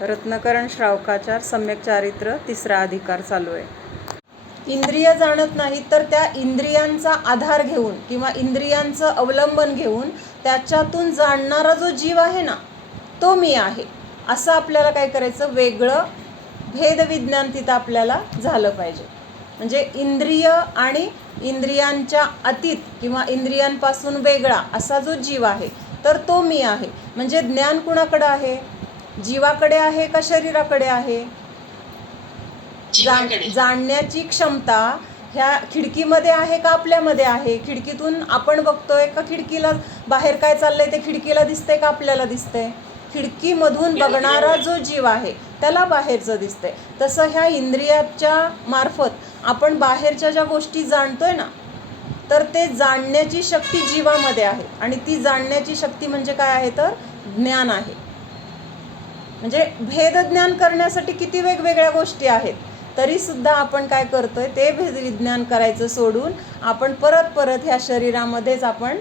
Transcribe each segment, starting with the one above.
रत्नकरण श्रावकाचार सम्यक चारित्र तिसरा अधिकार चालू आहे. इंद्रिय जाणत नाही तर त्या इंद्रियांचा आधार घेऊन किंवा इंद्रियांचं अवलंबन घेऊन त्याच्यातून जाणणारा जो जीव आहे ना तो मी आहे असं आपल्याला काय करायचं, वेगळं भेदविज्ञान तिथं आपल्याला झालं पाहिजे. म्हणजे इंद्रिय आणि इंद्रियांच्या अतीत किंवा इंद्रियांपासून वेगळा असा जो जीव आहे तर तो मी आहे. म्हणजे ज्ञान कुणाकडे आहे, जीवाकडे आहे का शरीराकडे आहे? जाणण्याची क्षमता ह्या खिडकीमध्ये आहे का आपल्यामध्ये आहे? खिडकीतून आपण बघतोय का खिडकीला बाहेर काय चाललंय ते खिडकीला दिसतंय का आपल्याला दिसतंय? खिडकीमधून बघणारा जो जीव आहे त्याला बाहेरचं दिसतंय. तसं ह्या इंद्रियाच्या मार्फत आपण बाहेरच्या ज्या गोष्टी जाणतोय ना तर ते जाणण्याची शक्ती जीवामध्ये आहे आणि ती जाणण्याची शक्ती म्हणजे काय आहे तर ज्ञान आहे. म्हणजे भेदज्ञान करण्यासाठी किती वेगवेगळ्या गोष्टी आहेत तरी सुद्धा आपण काय करतोय ते भेदविज्ञान करायचं सोडून आपण परत परत ह्या शरीरामध्येच आपण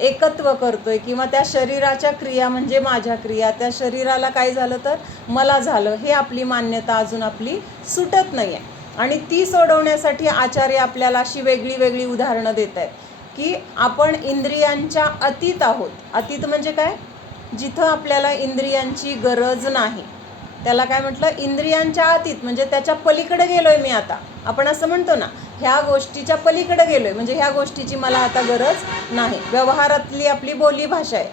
एकत्व करतोय किंवा त्या शरीराच्या क्रिया म्हणजे माझ्या क्रिया, त्या शरीराला काय झालं तर मला झालं, हे आपली मान्यता अजून आपली सुटत नाही आहे. आणि ती सोडवण्यासाठी आचार्य आपल्याला अशी वेगळी वेगळी उदाहरणं देत आहेत की आपण इंद्रियांच्या अतीत आहोत. अतीत म्हणजे काय, जिथं आपल्याला इंद्रियांची गरज नाही त्याला काय म्हटलं, इंद्रियांच्या अतीत म्हणजे त्याच्या पलीकडे गेलोय मी आता. आपण असं म्हणतो ना ह्या गोष्टीच्या पलीकडे गेलोय म्हणजे ह्या गोष्टीची मला आता गरज नाही. व्यवहारातली आपली बोली भाषा आहे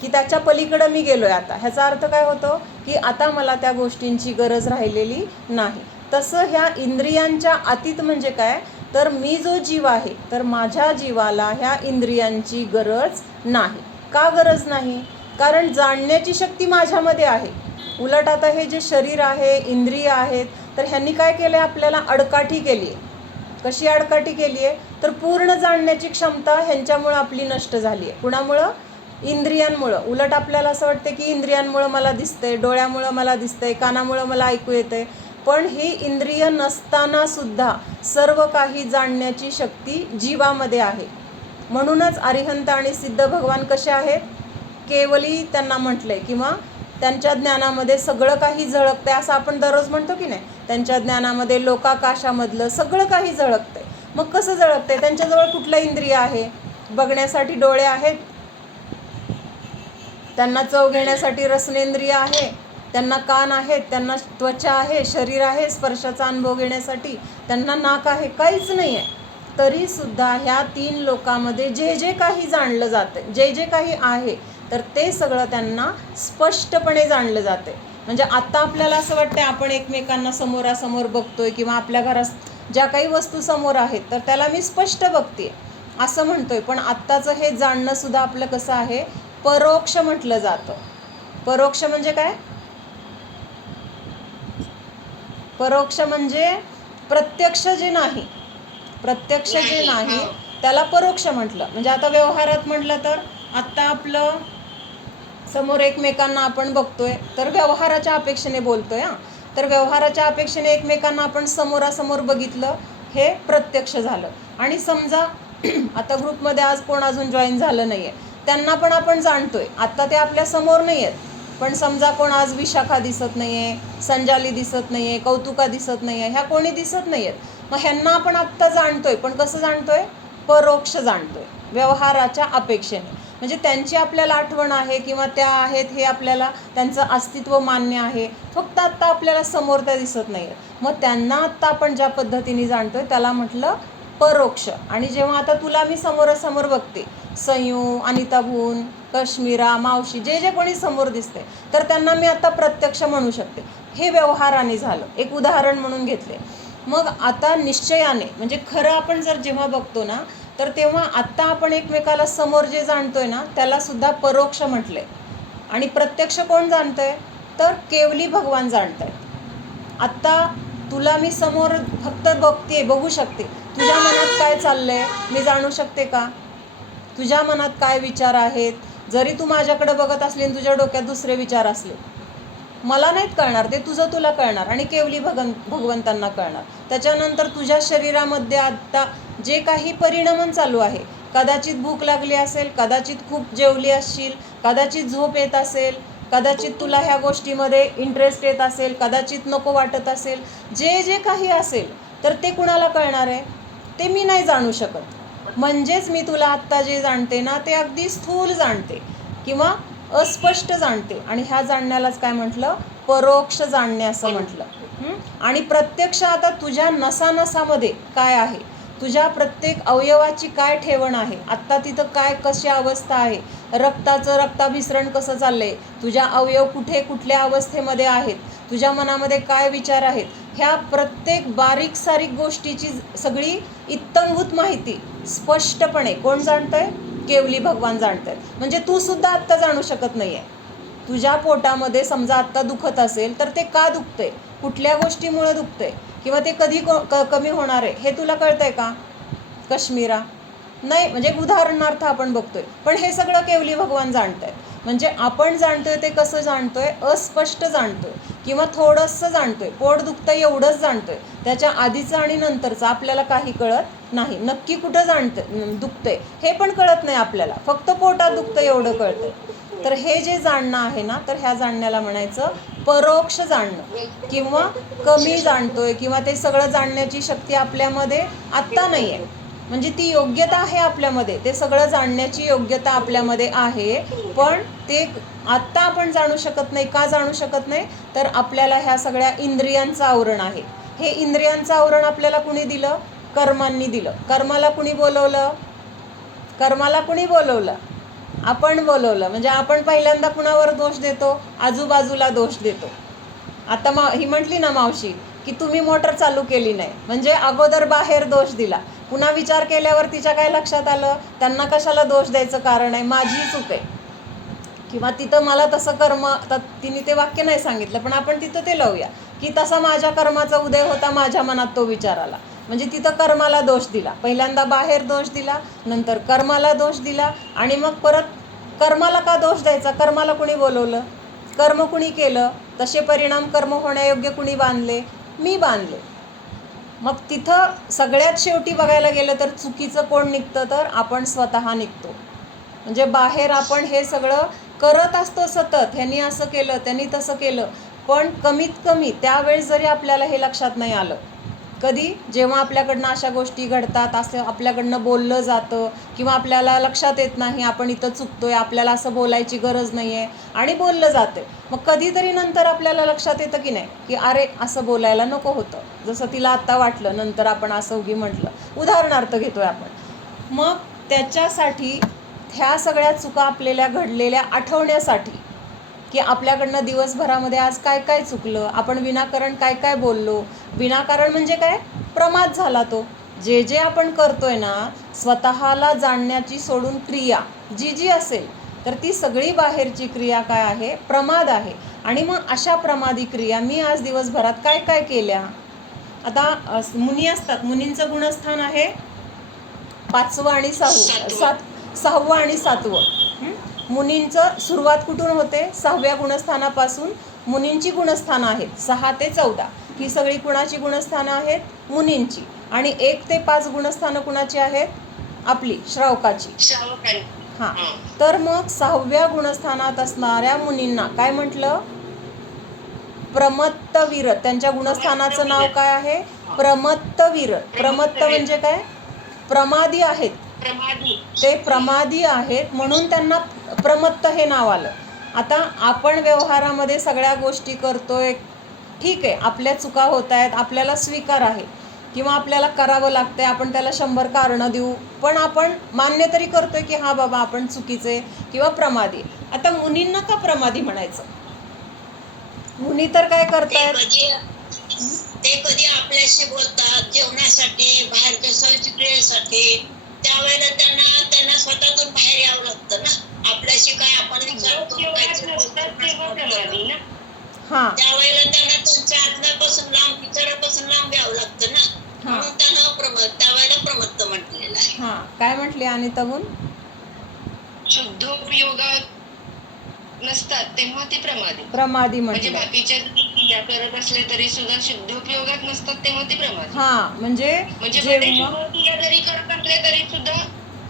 की त्याच्या पलीकडे मी गेलोय आता. ह्याचा अर्थ काय होतो की आता मला त्या गोष्टींची गरज राहिलेली नाही. तसं ह्या इंद्रियांच्या अतीत म्हणजे काय तर मी जो जीव आहे तर माझ्या जीवाला ह्या इंद्रियांची गरज नाही. का गरज नाही? कारण जाणण्याची शक्ती माझ्यामध्ये आहे. उलट आता हे जे शरीर आहे, इंद्रिय आहेत तर ह्यांनी काय केलं आहे, आपल्याला अडकाठी केली आहे. कशी अडकाठी केली आहे तर पूर्ण जाणण्याची क्षमता ह्यांच्यामुळं आपली नष्ट झाली आहे. कुणामुळं? इंद्रियांमुळं. उलट आपल्याला असं वाटतं की इंद्रियांमुळं मला दिसतंय, डोळ्यामुळं मला दिसतंय, कानामुळं मला ऐकू येतंय. पण ही इंद्रिय नसताना सुद्धा सर्व काही जाणण्याची शक्ती जीवामध्ये आहे. म्हणूनच अरिहंत आणि सिद्ध भगवान कसे आहेत, केवली त्यांना म्हटलंय किंवा त्यांच्या ज्ञानामध्ये सगळं काही झळकतंय असं आपण दररोज म्हणतो की नाही. त्यांच्या ज्ञानामध्ये लोकाकाशामधलं सगळं काही झळकतंय. मग कसं झळकतंय? त्यांच्याजवळ कुठलं इंद्रिय आहे? बघण्यासाठी डोळे आहेत, त्यांना चव घेण्यासाठी रसनेंद्रिय आहे, त्यांना कान आहेत, त्यांना त्वचा आहे, शरीर आहे स्पर्शाचा अनुभव घेण्यासाठी, त्यांना नाक आहे, काहीच नाही आहे. तरीसुद्धा ह्या 3 लोकांमध्ये जे जे काही जाणलं जातं, जे जे काही आहे तर ते सगळं त्यांना स्पष्टपणे जाणलं जाते. म्हणजे आत्ता आपल्याला असं वाटतं आपण एकमेकांना समोरासमोर बघतोय किंवा आपल्या घरात ज्या काही वस्तू समोर आहेत तर त्याला मी स्पष्ट बघते असं म्हणतोय. पण आत्ताचं हे जाणणं सुद्धा आपलं कसं आहे, परोक्ष म्हटलं जातं. परोक्ष म्हणजे काय? परोक्ष म्हणजे प्रत्यक्ष जे नाही, प्रत्यक्ष जे नाही त्याला परोक्ष म्हटलं. म्हणजे आता व्यवहारात म्हटलं तर आत्ता आपलं समोर एकमेकांना आपण बघतोय तर व्यवहाराच्या अपेक्षेने बोलतोय. तर व्यवहाराच्या अपेक्षेने एकमेकांना आपण समोरासमोर बघितलं, हे प्रत्यक्ष झालं. आणि समजा आता ग्रुपमध्ये आज कोण अजून जॉईन झालं नाही आहे त्यांना पण आपण जाणतोय, आत्ता ते आपल्या समोर नाही आहेत. पण समजा कोण आज विशाखा दिसत नाही आहे, संजाली दिसत नाही आहे, कौतुका दिसत नाही आहे, ह्या कोणी दिसत नाही आहेत. मग ह्यांना आपण आत्ता जाणतोय पण कसं जाणतोय? परोक्ष जाणतोय, व्यवहाराच्या अपेक्षेने. म्हणजे त्यांची आपल्याला आठवण आहे किंवा त्या आहेत हे आपल्याला त्यांचं अस्तित्व मान्य आहे, फक्त आत्ता आपल्याला समोर त्या दिसत नाही आहेत. मग त्यांना आत्ता आपण ज्या पद्धतीने जाणतोय त्याला म्हटलं परोक्ष. आणि जेव्हा आता तुला मी समोरासमोर बघते, संयू, अनिता भून, कश्मीरा, मावशी, जे जे कोणी समोर दिसते तर त्यांना मी आता प्रत्यक्ष म्हणू शकते. हे व्यवहाराने झालं, एक उदाहरण म्हणून घेतले. मग आता निश्चयाने म्हणजे खरं आपण जर जेव्हा बघतो ना तर तेव्हा आत्ता आपण एकमेकाला समोर जे जाणतोय ना त्याला सुद्धा परोक्ष म्हटलंय. आणि प्रत्यक्ष कोण जाणतंय तर केवली भगवान जाणताय. आत्ता तुला मी समोर फक्त बघते, बघू शकते, तुझ्या मनात काय चाललंय मी जाणू शकते का? तुझ्या मनात काय विचार आहेत? जरी तू माझ्याकडे बघत असली आणि तुझ्या डोक्यात दुसरे विचार असले मला नाहीत कळणार, ते तुझं तुला कळणार आणि केवली भगवंतांना कळणार. त्याच्यानंतर तुझ्या शरीरामध्ये आत्ता जे काही परिणमन चालू आहे, कदाचित भूक लागली असेल, कदाचित खूप जेवली असशील, कदाचित झोप येत असेल, कदाचित तुला ह्या गोष्टीमध्ये इंटरेस्ट येत असेल, कदाचित नको वाटत असेल, जे जे काही असेल तर ते कुणाला कळणार आहे? ते मी नाही जाणू शकत. म्हणजेच मी तुला आत्ता जे जाणते ना ते अगदी स्थूल जाणते किंवा अस्पष्ट जाणते. आणि ह्या जाणण्यालाच काय म्हटलं? परोक्ष जाणणे असं म्हटलं. आणि प्रत्यक्ष आता तुझ्या नसानसामध्ये काय आहे, तुझ्या प्रत्येक अवयवाची काय ठेवण आहे, आत्ता तिथं काय कशी अवस्था आहे, रक्ताचं रक्ताभिसरण कसं चाललंय, तुझ्या अवयव कुठे कुठल्या अवस्थेमध्ये आहेत, तुझ्या मनामध्ये काय विचार आहेत, ह्या प्रत्येक बारीक सारीक गोष्टीची सगळी इत्थंभूत माहिती स्पष्टपणे कोण जाणतंय? केवली भगवान जाणतंय. म्हणजे तू सुद्धा आत्ता जाणू शकत नाही आहे. तुझ्या पोटामध्ये समजा आत्ता दुखत असेल तर ते का दुखतंय, कुठल्या गोष्टीमुळे दुखतंय, किंवा ते कधी कमी होणार आहे हे तुला कळतंय का? कश्मीरा नाही. म्हणजे उदाहरणार्थ आपण बघतोय, पण हे सगळं केवली भगवान जाणतायत. म्हणजे आपण जाणतोय ते कसं जाणतोय? अस्पष्ट जाणतोय किंवा थोडंसं जाणतोय. पोट दुखतं एवढंच जाणतोय, त्याच्या आधीचं आणि नंतरचं आपल्याला काही कळत नाही. नक्की कुठं दुखतंय हे पण कळत नाही आपल्याला, फक्त पोटात दुखतं एवढं कळतंय. तर हे जे जाणणं आहे ना, तर ह्या जाणण्याला म्हणायचं परोक्ष जाणणं. किंवा कमी जाणतोय किंवा ते सगळं जाणण्याची शक्ती आपल्यामध्ये आत्ता नाही आहे, म्हणजे ती योग्यता आहे आपल्यामध्ये, ते सगळं जाणण्याची योग्यता आपल्यामध्ये आहे, पण ते आत्ता आपण जाणू शकत नाही. का जाणू शकत नाही? तर आपल्याला ह्या सगळ्या इंद्रियांचं आवरण आहे. हे इंद्रियांचं आवरण आपल्याला कुणी दिलं? कर्मांनी दिलं. कर्माला कुणी बोलवलं? कर्माला कुणी बोलवलं? आपण बोलवलं. म्हणजे आपण पहिल्यांदा कुणावर दोष देतो? आजूबाजूला दोष देतो. आता ही म्हटली ना मावशी की तुम्ही मोटर चालू केली नाही, म्हणजे अगोदर बाहेर दोष दिला. पुन्हा विचार केल्यावर तिच्या काय लक्षात आलं? त्यांना कशाला दोष द्यायचं कारण आहे, माझी चूक आहे. किंवा तिथं मला तसं कर्म, आता तिने ते वाक्य नाही सांगितलं पण आपण तिथं ते लावूया की तसा माझ्या कर्माचा उदय होता, माझ्या मनात तो विचार आला. म्हणजे तिथं कर्माला दोष दिला. पहिल्यांदा बाहेर दोष दिला, नंतर कर्माला दोष दिला, आणि मग परत कर्माला का दोष द्यायचा? कर्माला कुणी बोलवलं? कर्म कुणी केलं? तसे परिणाम कर्म होण्यायोग्य कुणी बांधले? मी बांधले. मग तिथं सगळ्यात शेवटी बघायला गेलं तर चुकीचं कोण निघतं? तर आपण स्वतः निघतो. म्हणजे बाहेर आपण हे सगळं करत असतो सतत, ह्यांनी असं केलं त्यांनी तसं केलं, पण कमीत कमी त्यावेळेस जरी आपल्याला हे लक्षात नाही आलं, कधी जेव्हा आपल्याकडनं अशा गोष्टी घडतात, असं आपल्याकडनं बोललं जातं किंवा आपल्याला लक्षात येत नाही आपण इथं चुकतोय, आपल्याला असं बोलायची गरज नाही आहे आणि बोललं जातं, मग कधीतरी नंतर आपल्याला लक्षात येतं की नाही की अरे असं बोलायला नको होतं, जसं तिला आत्ता वाटलं, नंतर आपण असं उगी म्हटलं. उदाहरणार्थ घेतोय आपण. मग त्याच्यासाठी ह्या सगळ्या चुका आपल्याला घडलेल्या आठवण्यासाठी की आपल्याकडनं दिवसभरामध्ये आज काय काय चुकलं, आपण विनाकारण काय काय बोललो. विनाकारण म्हणजे काय? प्रमाद झाला तो. जे जे आपण करतोय ना, स्वतःला जाणण्याची सोडून क्रिया जी जी असेल तर ती सगळी बाहेरची क्रिया काय आहे? प्रमाद आहे. आणि मग अशा प्रमादी क्रिया मी आज दिवसभरात काय काय केल्या? आता मुनी असतात, मुनींचं गुणस्थान आहे 5वं आणि 6वं आणि 7वं. मुनींचं सुरुवात कुठून होते? 6व्या गुणस्थानापासून मुनींची गुणस्थानं आहेत 6 ते 14. ही सगळी कुणाची गुणस्थानं आहेत? मुनींची. आणि 1 ते 5 गुणस्थानं कुणाची आहेत? आपली श्रावकाची. हां. तर मग 6व्या गुणस्थानात असणाऱ्या मुनींना काय म्हटलं? प्रमत्तवीर. त्यांच्या गुणस्थानाचं नाव काय आहे? प्रमत्तवीर. प्रमत्त म्हणजे काय? प्रमादी आहेत. ते प्रमादी आहेत म्हणून त्यांना प्रमत्त हे नाव आलं. आता आपण व्यवहारामध्ये सगळ्या गोष्टी करतोय, ठीक आहे, आपल्या चुका होत आहेत, आपल्याला स्वीकार आहे किंवा आपल्याला करावं लागतंय, आपण त्याला 100 कारणं देऊ, पण आपण मान्य तरी करतोय की हा बाबा आपण चुकीचे किंवा प्रमादी. आता मुनींना का प्रमादी म्हणायचं? मुनी तर काय करतायत? ते कधी आपल्याशी बोलतात जेवणासाठी, बाहेरच्या शौचक्रियेसाठी, त्यावेळेला त्यांना स्वतःतून बाहेर यावं लागतं ना. आपल्याशी काय आपण विचारतो, त्यावेळेला त्यांना त्यांच्या आत्म्यापासून लांब, विचारापासून लांब यावं लागतं ना. म्हणून त्यांना त्यावेळेला प्रमत्त म्हटलेलं आहे. हा, काय म्हटले अनिताहून? शुद्धोपयोगात नसतात तेव्हा ते प्रमादी म्हणजे म्हटलं. बाकीच्या क्रिया करत असले तरी सुद्धा शुद्धोपयोगात नसतात तेव्हा ते प्रमादी. हा, म्हणजे जेव्हा क्रिया जरी करत असले तरी सुद्धा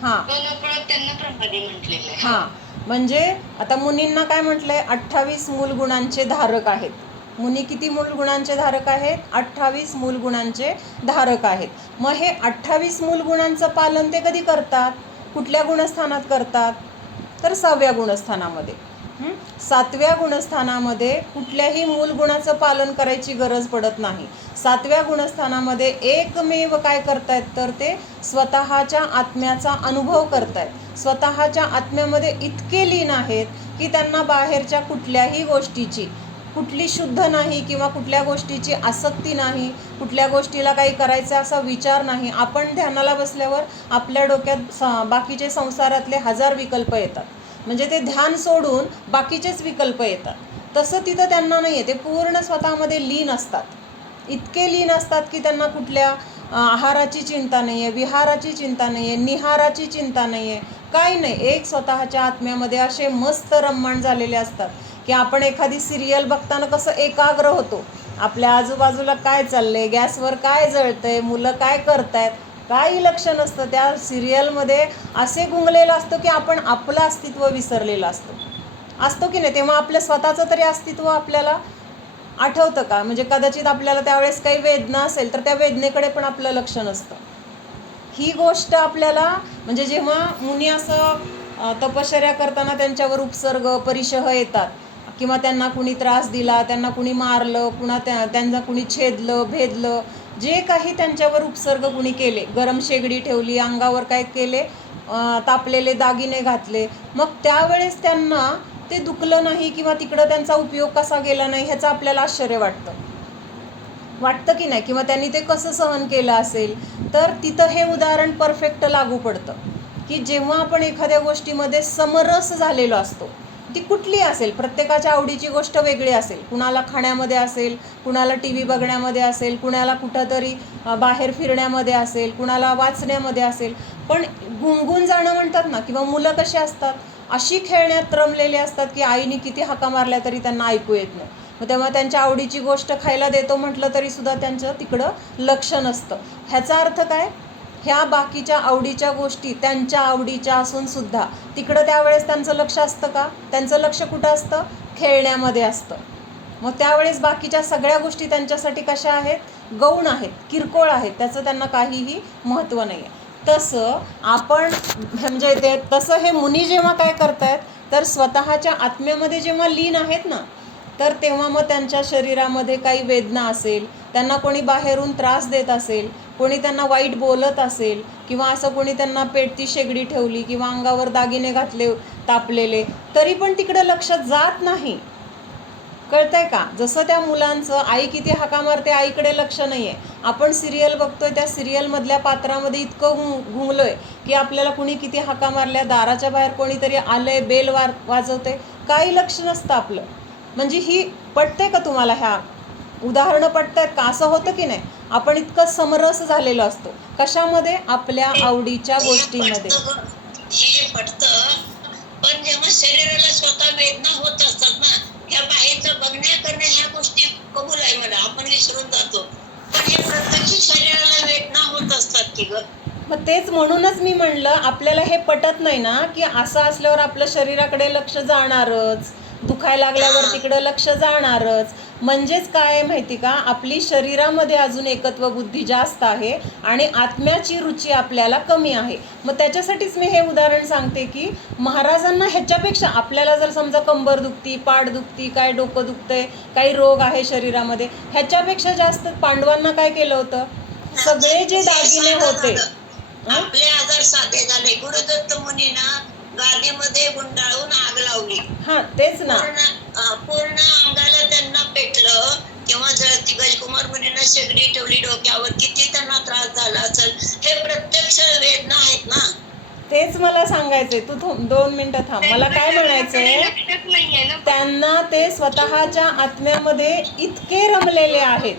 नकळत त्यांना प्रमादी म्हटलेलं आहे. हा, म्हणजे आता मुनींना काय म्हटलंय, 28 मूलगुणांचे धारक आहेत. मुनी किती मूलगुणांचे धारक आहेत? 28 मूलगुणांचे धारक आहेत. मग हे 28 मूलगुणांचं पालन ते कधी करतात? कुठल्या गुणस्थानात करतात? तर 6व्या गुणस्थानामध्ये. 7व्या गुणस्थानामध्ये कुठल्याही मूलगुणाचं पालन करायची गरज पडत नाही. 7व्या गुणस्थानामध्ये एकमेव काय करतायत, तर ते स्वतःच्या आत्म्याचा अनुभव करतायत. स्वतःच्या आत्म्यामध्ये इतके लीन आहेत की त्यांना बाहेरच्या कुठल्याही गोष्टीची, कुठली शुद्ध नाही किंवा कुठल्या गोष्टीची आसक्ती नाही, कुठल्या गोष्टीला काही करायचा असा विचार नाही. आपण ध्यानाला बसल्यावर आपल्या डोक्यात बाकीचे संसारातले 1000 विकल्प येतात, म्हणजे ते ध्यान सोडून बाकीचेच विकल्प येतात. तसं तिथं त्यांना नाही आहे. ते पूर्ण स्वतःमध्ये लीन असतात. इतके लीन असतात की त्यांना कुठल्या आहाराची चिंता नाही आहे, विहाराची चिंता नाही आहे, निहाराची चिंता नाही आहे, काही नाही. एक स्वतःच्या आत्म्यामध्ये असे मस्त रममाण झालेले असतात की आपण एखादी सिरियल बघताना कसं एकाग्र होतो, आपल्या आजूबाजूला काय चाललंय, गॅसवर काय जळतंय, मुलं काय करतायत, काही लक्ष नसतं. त्या सिरियलमध्ये असे गुंगलेलं असतं की आपण आपलं अस्तित्व विसरलेलं असतो की नाही. तेव्हा आपलं स्वतःचं तरी अस्तित्व आपल्याला आठवतं का? म्हणजे कदाचित आपल्याला त्यावेळेस काही वेदना असेल तर त्या वेदनेकडे पण आपलं लक्ष नसतं. ही गोष्ट आपल्याला, म्हणजे जेव्हा मुनी असं तपश्चर्या करताना त्यांच्यावर उपसर्ग परिशह येतात किंवा त्यांना कुणी त्रास दिला, त्यांना कुणी मारलं, त्यांना कुणी छेदलं भेदलं, जे काही त्यांच्यावर उपसर्ग कुणी केले, गरम शेगडी ठेवली, अंगावर काय केले, तापलेले दागिने घातले, मग त्यावेळेस त्यांना ते दुखलं नाही किंवा तिकडं त्यांचा उपयोग कसा गेला नाही ह्याचं आपल्याला आश्चर्य वाटतं की नाही, किंवा त्यांनी ते कसं सहन केलं असेल. तर तिथं हे उदाहरण परफेक्ट लागू पडतं की जेव्हा आपण एखाद्या गोष्टीमध्ये समरस झालेलो असतो, ती कुठली असेल, प्रत्येकाच्या आवडीची गोष्ट वेगळी असेल, कुणाला खाण्यामध्ये असेल, कुणाला टी व्ही बघण्यामध्ये असेल, कुणाला कुठंतरी बाहेर फिरण्यामध्ये असेल, कुणाला वाचण्यामध्ये असेल, पण गुंगून जाणं म्हणतात ना, किंवा मुलं कशी असतात, अशी खेळण्यात रमलेली असतात की आईने किती हाका मारल्या तरी त्यांना ऐकू येत नाही. मग तेव्हा त्यांच्या आवडीची गोष्ट खायला देतो म्हटलं तरी सुद्धा त्यांचं तिकडं लक्ष नसतं. ह्याचा अर्थ काय? ह्या बाकीच्या आवडीच्या गोष्टी त्यांच्या आवडीच्या असून सुद्धा तिकडं त्यावेळेस त्यांचं लक्ष असतं का? त्यांचं लक्ष कुठं असतं? खेळण्यामध्ये असतं. मग त्यावेळेस बाकीच्या सगळ्या गोष्टी त्यांच्यासाठी कशा आहेत? गौण आहेत, किरकोळ आहेत, त्याचं त्यांना काहीही महत्त्व नाही आहे. तसं आपण, म्हणजे तसं हे मुनी जेव्हा काय करतायत, तर स्वतःच्या आत्म्यामध्ये जेव्हा लीन आहेत ना, तर तेव्हा मग त्यांच्या शरीरामध्ये काही वेदना असेल, त्यांना कोणी बाहेरून त्रास देत असेल, कोणी त्यांना वाईट बोलत असेल, किंवा असं कोणी त्यांना पेटती शेगडी ठेवली किंवा अंगावर दागिने घातले तापलेले, तरी पण तिकडं लक्ष जात नाही. कळतंय का? जसं त्या मुलांचं आई किती हाका मारते, आईकडे लक्ष नाही आहे. आपण सिरियल बघतोय, त्या सिरियलमधल्या पात्रामध्ये इतकं गुंगलोय की आपल्याला कुणी किती हाका मारल्या, दाराच्या बाहेर कोणीतरी आलंय, बेल वाजवते, काही लक्ष नसतं आपलं. म्हणजे ही पटते का तुम्हाला? ह्या उदाहरणं पटतात का? असं होतं की नाही? आपण इतकं समरस झालेलो असतो कशामध्ये? आपल्या आवडीच्या गोष्टीमध्ये. हे पटतं, पण जेव्हा शरीराला स्वतः वेदना होत असतात ना, ह्या बाहेरचं बघण्या करण्या ह्या गोष्टी कबूल आहे मला, आपण विसरून जातो. पण हे प्रत्यक्ष शरीराला वेदना होत असतात की ग. मग तेच म्हणूनच मी म्हणलं, आपल्याला हे पटत नाही ना की असं असल्यावर आपलं शरीराकडे लक्ष जाणारच, दुखायला लागल्यावर तिकडं लक्ष जाणारच. म्हणजेच काय माहिती का, आपली शरीरामध्ये अजून एकत्व बुद्धी जास्त आहे आणि आत्म्याची रुची आपल्याला कमी आहे. मग त्याच्यासाठीच मी हे उदाहरण सांगते की महाराजांना ह्याच्यापेक्षा, आपल्याला जर समजा कंबर दुखती, पाठ दुखती, काय डोकं दुखतंय, काही रोग आहे शरीरामध्ये, ह्याच्यापेक्षा जास्त पांडवांना काय केलं होतं? सगळे जे दागिने होते, आपले आजार साधे झाले. गुरुदत्त मुनींना गादीमध्ये गुंडाळून आग लावली. हा तेच ना, पूर्ण अंगाला त्यांना पेटलं. किंवा जळती गजकुमार मुनींना शेगडी ठेवली डोक्यावर, किती त्यांना त्रास झाला असेल. हे प्रत्यक्ष वेदना आहेत ना. तेच मला सांगायचंय. तू 2 मिनिटं थांब. मला काय म्हणायचंय, त्यांना ते स्वतःच्या आत्म्यामध्ये इतके रमलेले आहेत,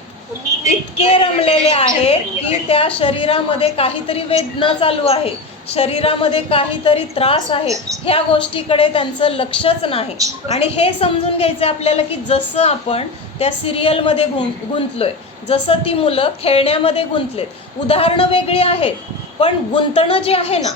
इतके रमलेले आहेत की त्या शरीरामध्ये काहीतरी वेदना चालू आहे, शरीरामध्ये काहीतरी त्रास आहे, ह्या गोष्टीकडे त्यांचं लक्षच नाही. आणि हे समजून घ्यायचं आपल्याला की जसं आपण त्या सिरियलमध्ये गुंतलोय, जसं ती मुलं खेळण्यामध्ये गुंतलेत, उदाहरणं वेगळी आहेत, पण गुंतणं जे आहे ना,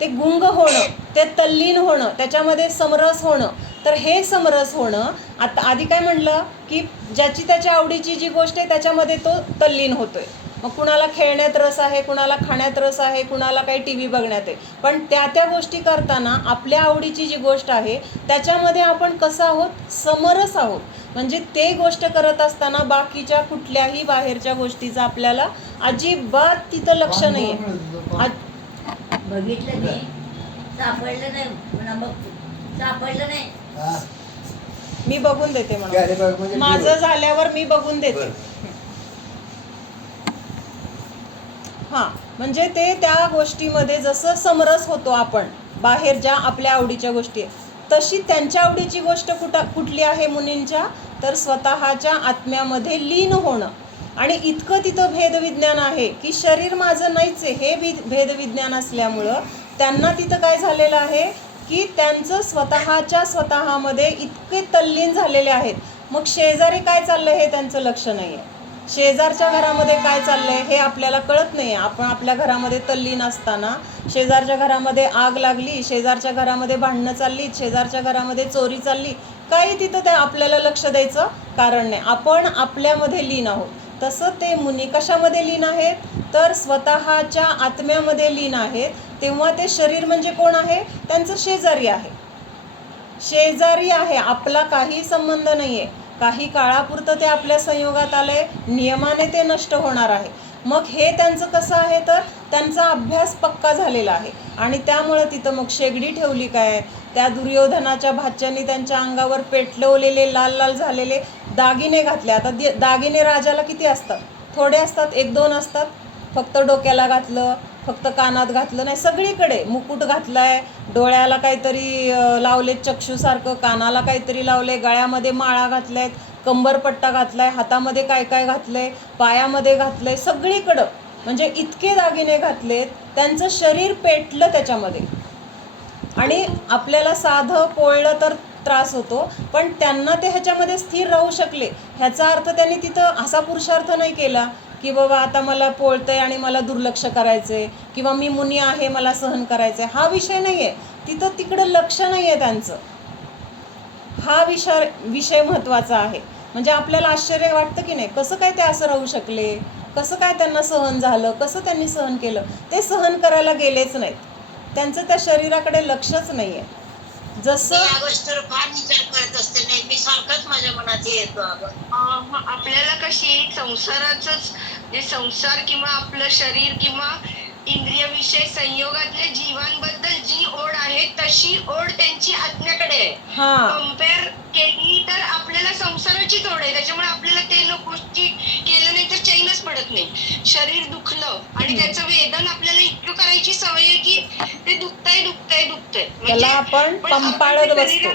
ते गुंग होणं, ते तल्लीन होणं, त्याच्यामध्ये समरस होणं. तर हे समरस होणं, आता आधी काय म्हणलं की ज्याची त्याच्या आवडीची जी गोष्ट आहे त्याच्यामध्ये तो तल्लीन होतोय. मग कुणाला खेळण्यात रस आहे, कुणाला खाण्यात रस आहे, कुणाला काही टी व्ही बघण्यात आहे. पण त्या गोष्टी करताना आपल्या आवडीची जी गोष्ट आहे त्याच्यामध्ये आपण कसं आहोत, समरस आहोत. म्हणजे ते गोष्ट करत असताना बाकीच्या कुठल्याही बाहेरच्या गोष्टीचं आपल्याला अजिबात तिथं लक्ष नाही आहे. बघितलं नाही, सापडलं नाही, पुन्हा बघतो, सापडलं नाही. मी बघून देते म्हणून, माझं झाल्यावर मी बघून देते. हां, म्हणजे ते त्या गोष्टीमध्ये जसं समरस होतो आपण बाहेर ज्या आपल्या आवडीच्या गोष्टी आहेत, तशी त्यांच्या आवडीची गोष्ट कुठली आहे मुनींच्या, तर स्वतःच्या आत्म्यामध्ये लीन होणं. आणि इतकं तिथं भेदविज्ञान आहे की शरीर माझं नाहीच आहे हे भेदविज्ञान असल्यामुळं त्यांना तिथं काय झालेलं आहे की त्यांचं स्वतःमध्ये इतके तल्लीन झालेले आहेत. मग शेजारी काय चाललं हे त्यांचं लक्ष नाही आहे. शेजारच्या घरामध्ये काय चाललंय हे आपल्याला कळत नाही. आपण आपल्या घरामध्ये तल्लीन असताना शेजारच्या घरामध्ये आग लागली, शेजारच्या घरामध्ये भांडणं चालली, शेजारच्या घरामध्ये चोरी चालली, काही तिथं ते आपल्याला लक्ष द्यायचं कारण नाही. आपण आपल्यामध्ये लीन आहोत. तसं ते मुनी कशामध्ये लीन आहेत, तर स्वतःच्या आत्म्यामध्ये लीन आहेत. तेव्हा ते शरीर म्हणजे कोण आहे, त्यांचं शेजारी आहे. शेजारी आहे, आपला काही संबंध नाही आहे. काही काळापुरतं ते आपल्या संयोगात आलंय, नियमाने ते नष्ट होणार आहे. मग हे त्यांचं कसं आहे, तर त्यांचा अभ्यास पक्का झालेला आहे. आणि त्यामुळं तिथं मग शेगडी ठेवली काय, त्या दुर्योधनाच्या भाच्यानी त्यांच्या अंगावर पेटलवलेले लाल लाल झालेले दागिने घातले. आता दागिने राजाला किती असतात, थोडे असतात, 1-2 असतात. फक्त डोक्याला घातलं, फक्त कानात घातलं नाही, सगळीकडे मुकुट घातलाय, डोळ्याला काहीतरी लावले चक्षुसारखं, कानाला काहीतरी लावले, गळ्यामध्ये माळा घातल्यात, कंबरपट्टा घातलाय, हातामध्ये काय काय घातलंय, पायामध्ये घातलंय, सगळीकडं म्हणजे इतके दागिने घातलेत. त्यांचं शरीर पेटलं त्याच्यामध्ये. आणि आपल्याला साधं पोळलं तर त्रास होतो, पण त्यांना ते ह्याच्यामध्ये स्थिर राहू शकले. ह्याचा अर्थ त्यांनी तिथं असा पुरुषार्थ नाही केला की बाबा आता मला पोळतंय आणि मला दुर्लक्ष करायचंय किंवा मी मुनी आहे मला सहन करायचंय. हा विषय नाही आहे तिथं, तिकडं लक्ष नाही आहे त्यांचं. हा विषय महत्त्वाचा आहे. म्हणजे आपल्याला आश्चर्य वाटतं की नाही, कसं काय ते असं राहू शकले, कसं काय त्यांना सहन झालं, कसं त्यांनी सहन केलं. ते सहन करायला गेलेच नाहीत, त्यांचं त्या शरीराकडे लक्षच नाही आहे. जसं या गोष्टीवर फार विचार करत असते, नेहमी सारखंच माझ्या मनात येतो. आपल्याला कशी संसाराचंच जे संसार किंवा आपलं शरीर किंवा इंद्रियविषय संयोगातल्या जीवांबद्दल जी ओढ आहे तशी ओढ त्यांची आत्म्याकडे आहे. कम्पेअर केली तर आपल्याला संसाराचीच ओढ आहे, त्याच्यामुळे आपल्याला ते गोष्टी केलं नाही तर चैनच पडत नाही. शरीर दुखलं आणि त्याचं वेदन आपल्याला इतकं करायची सवय आहे की ते दुखतंय त्याला आपण पंपाळत बसतो,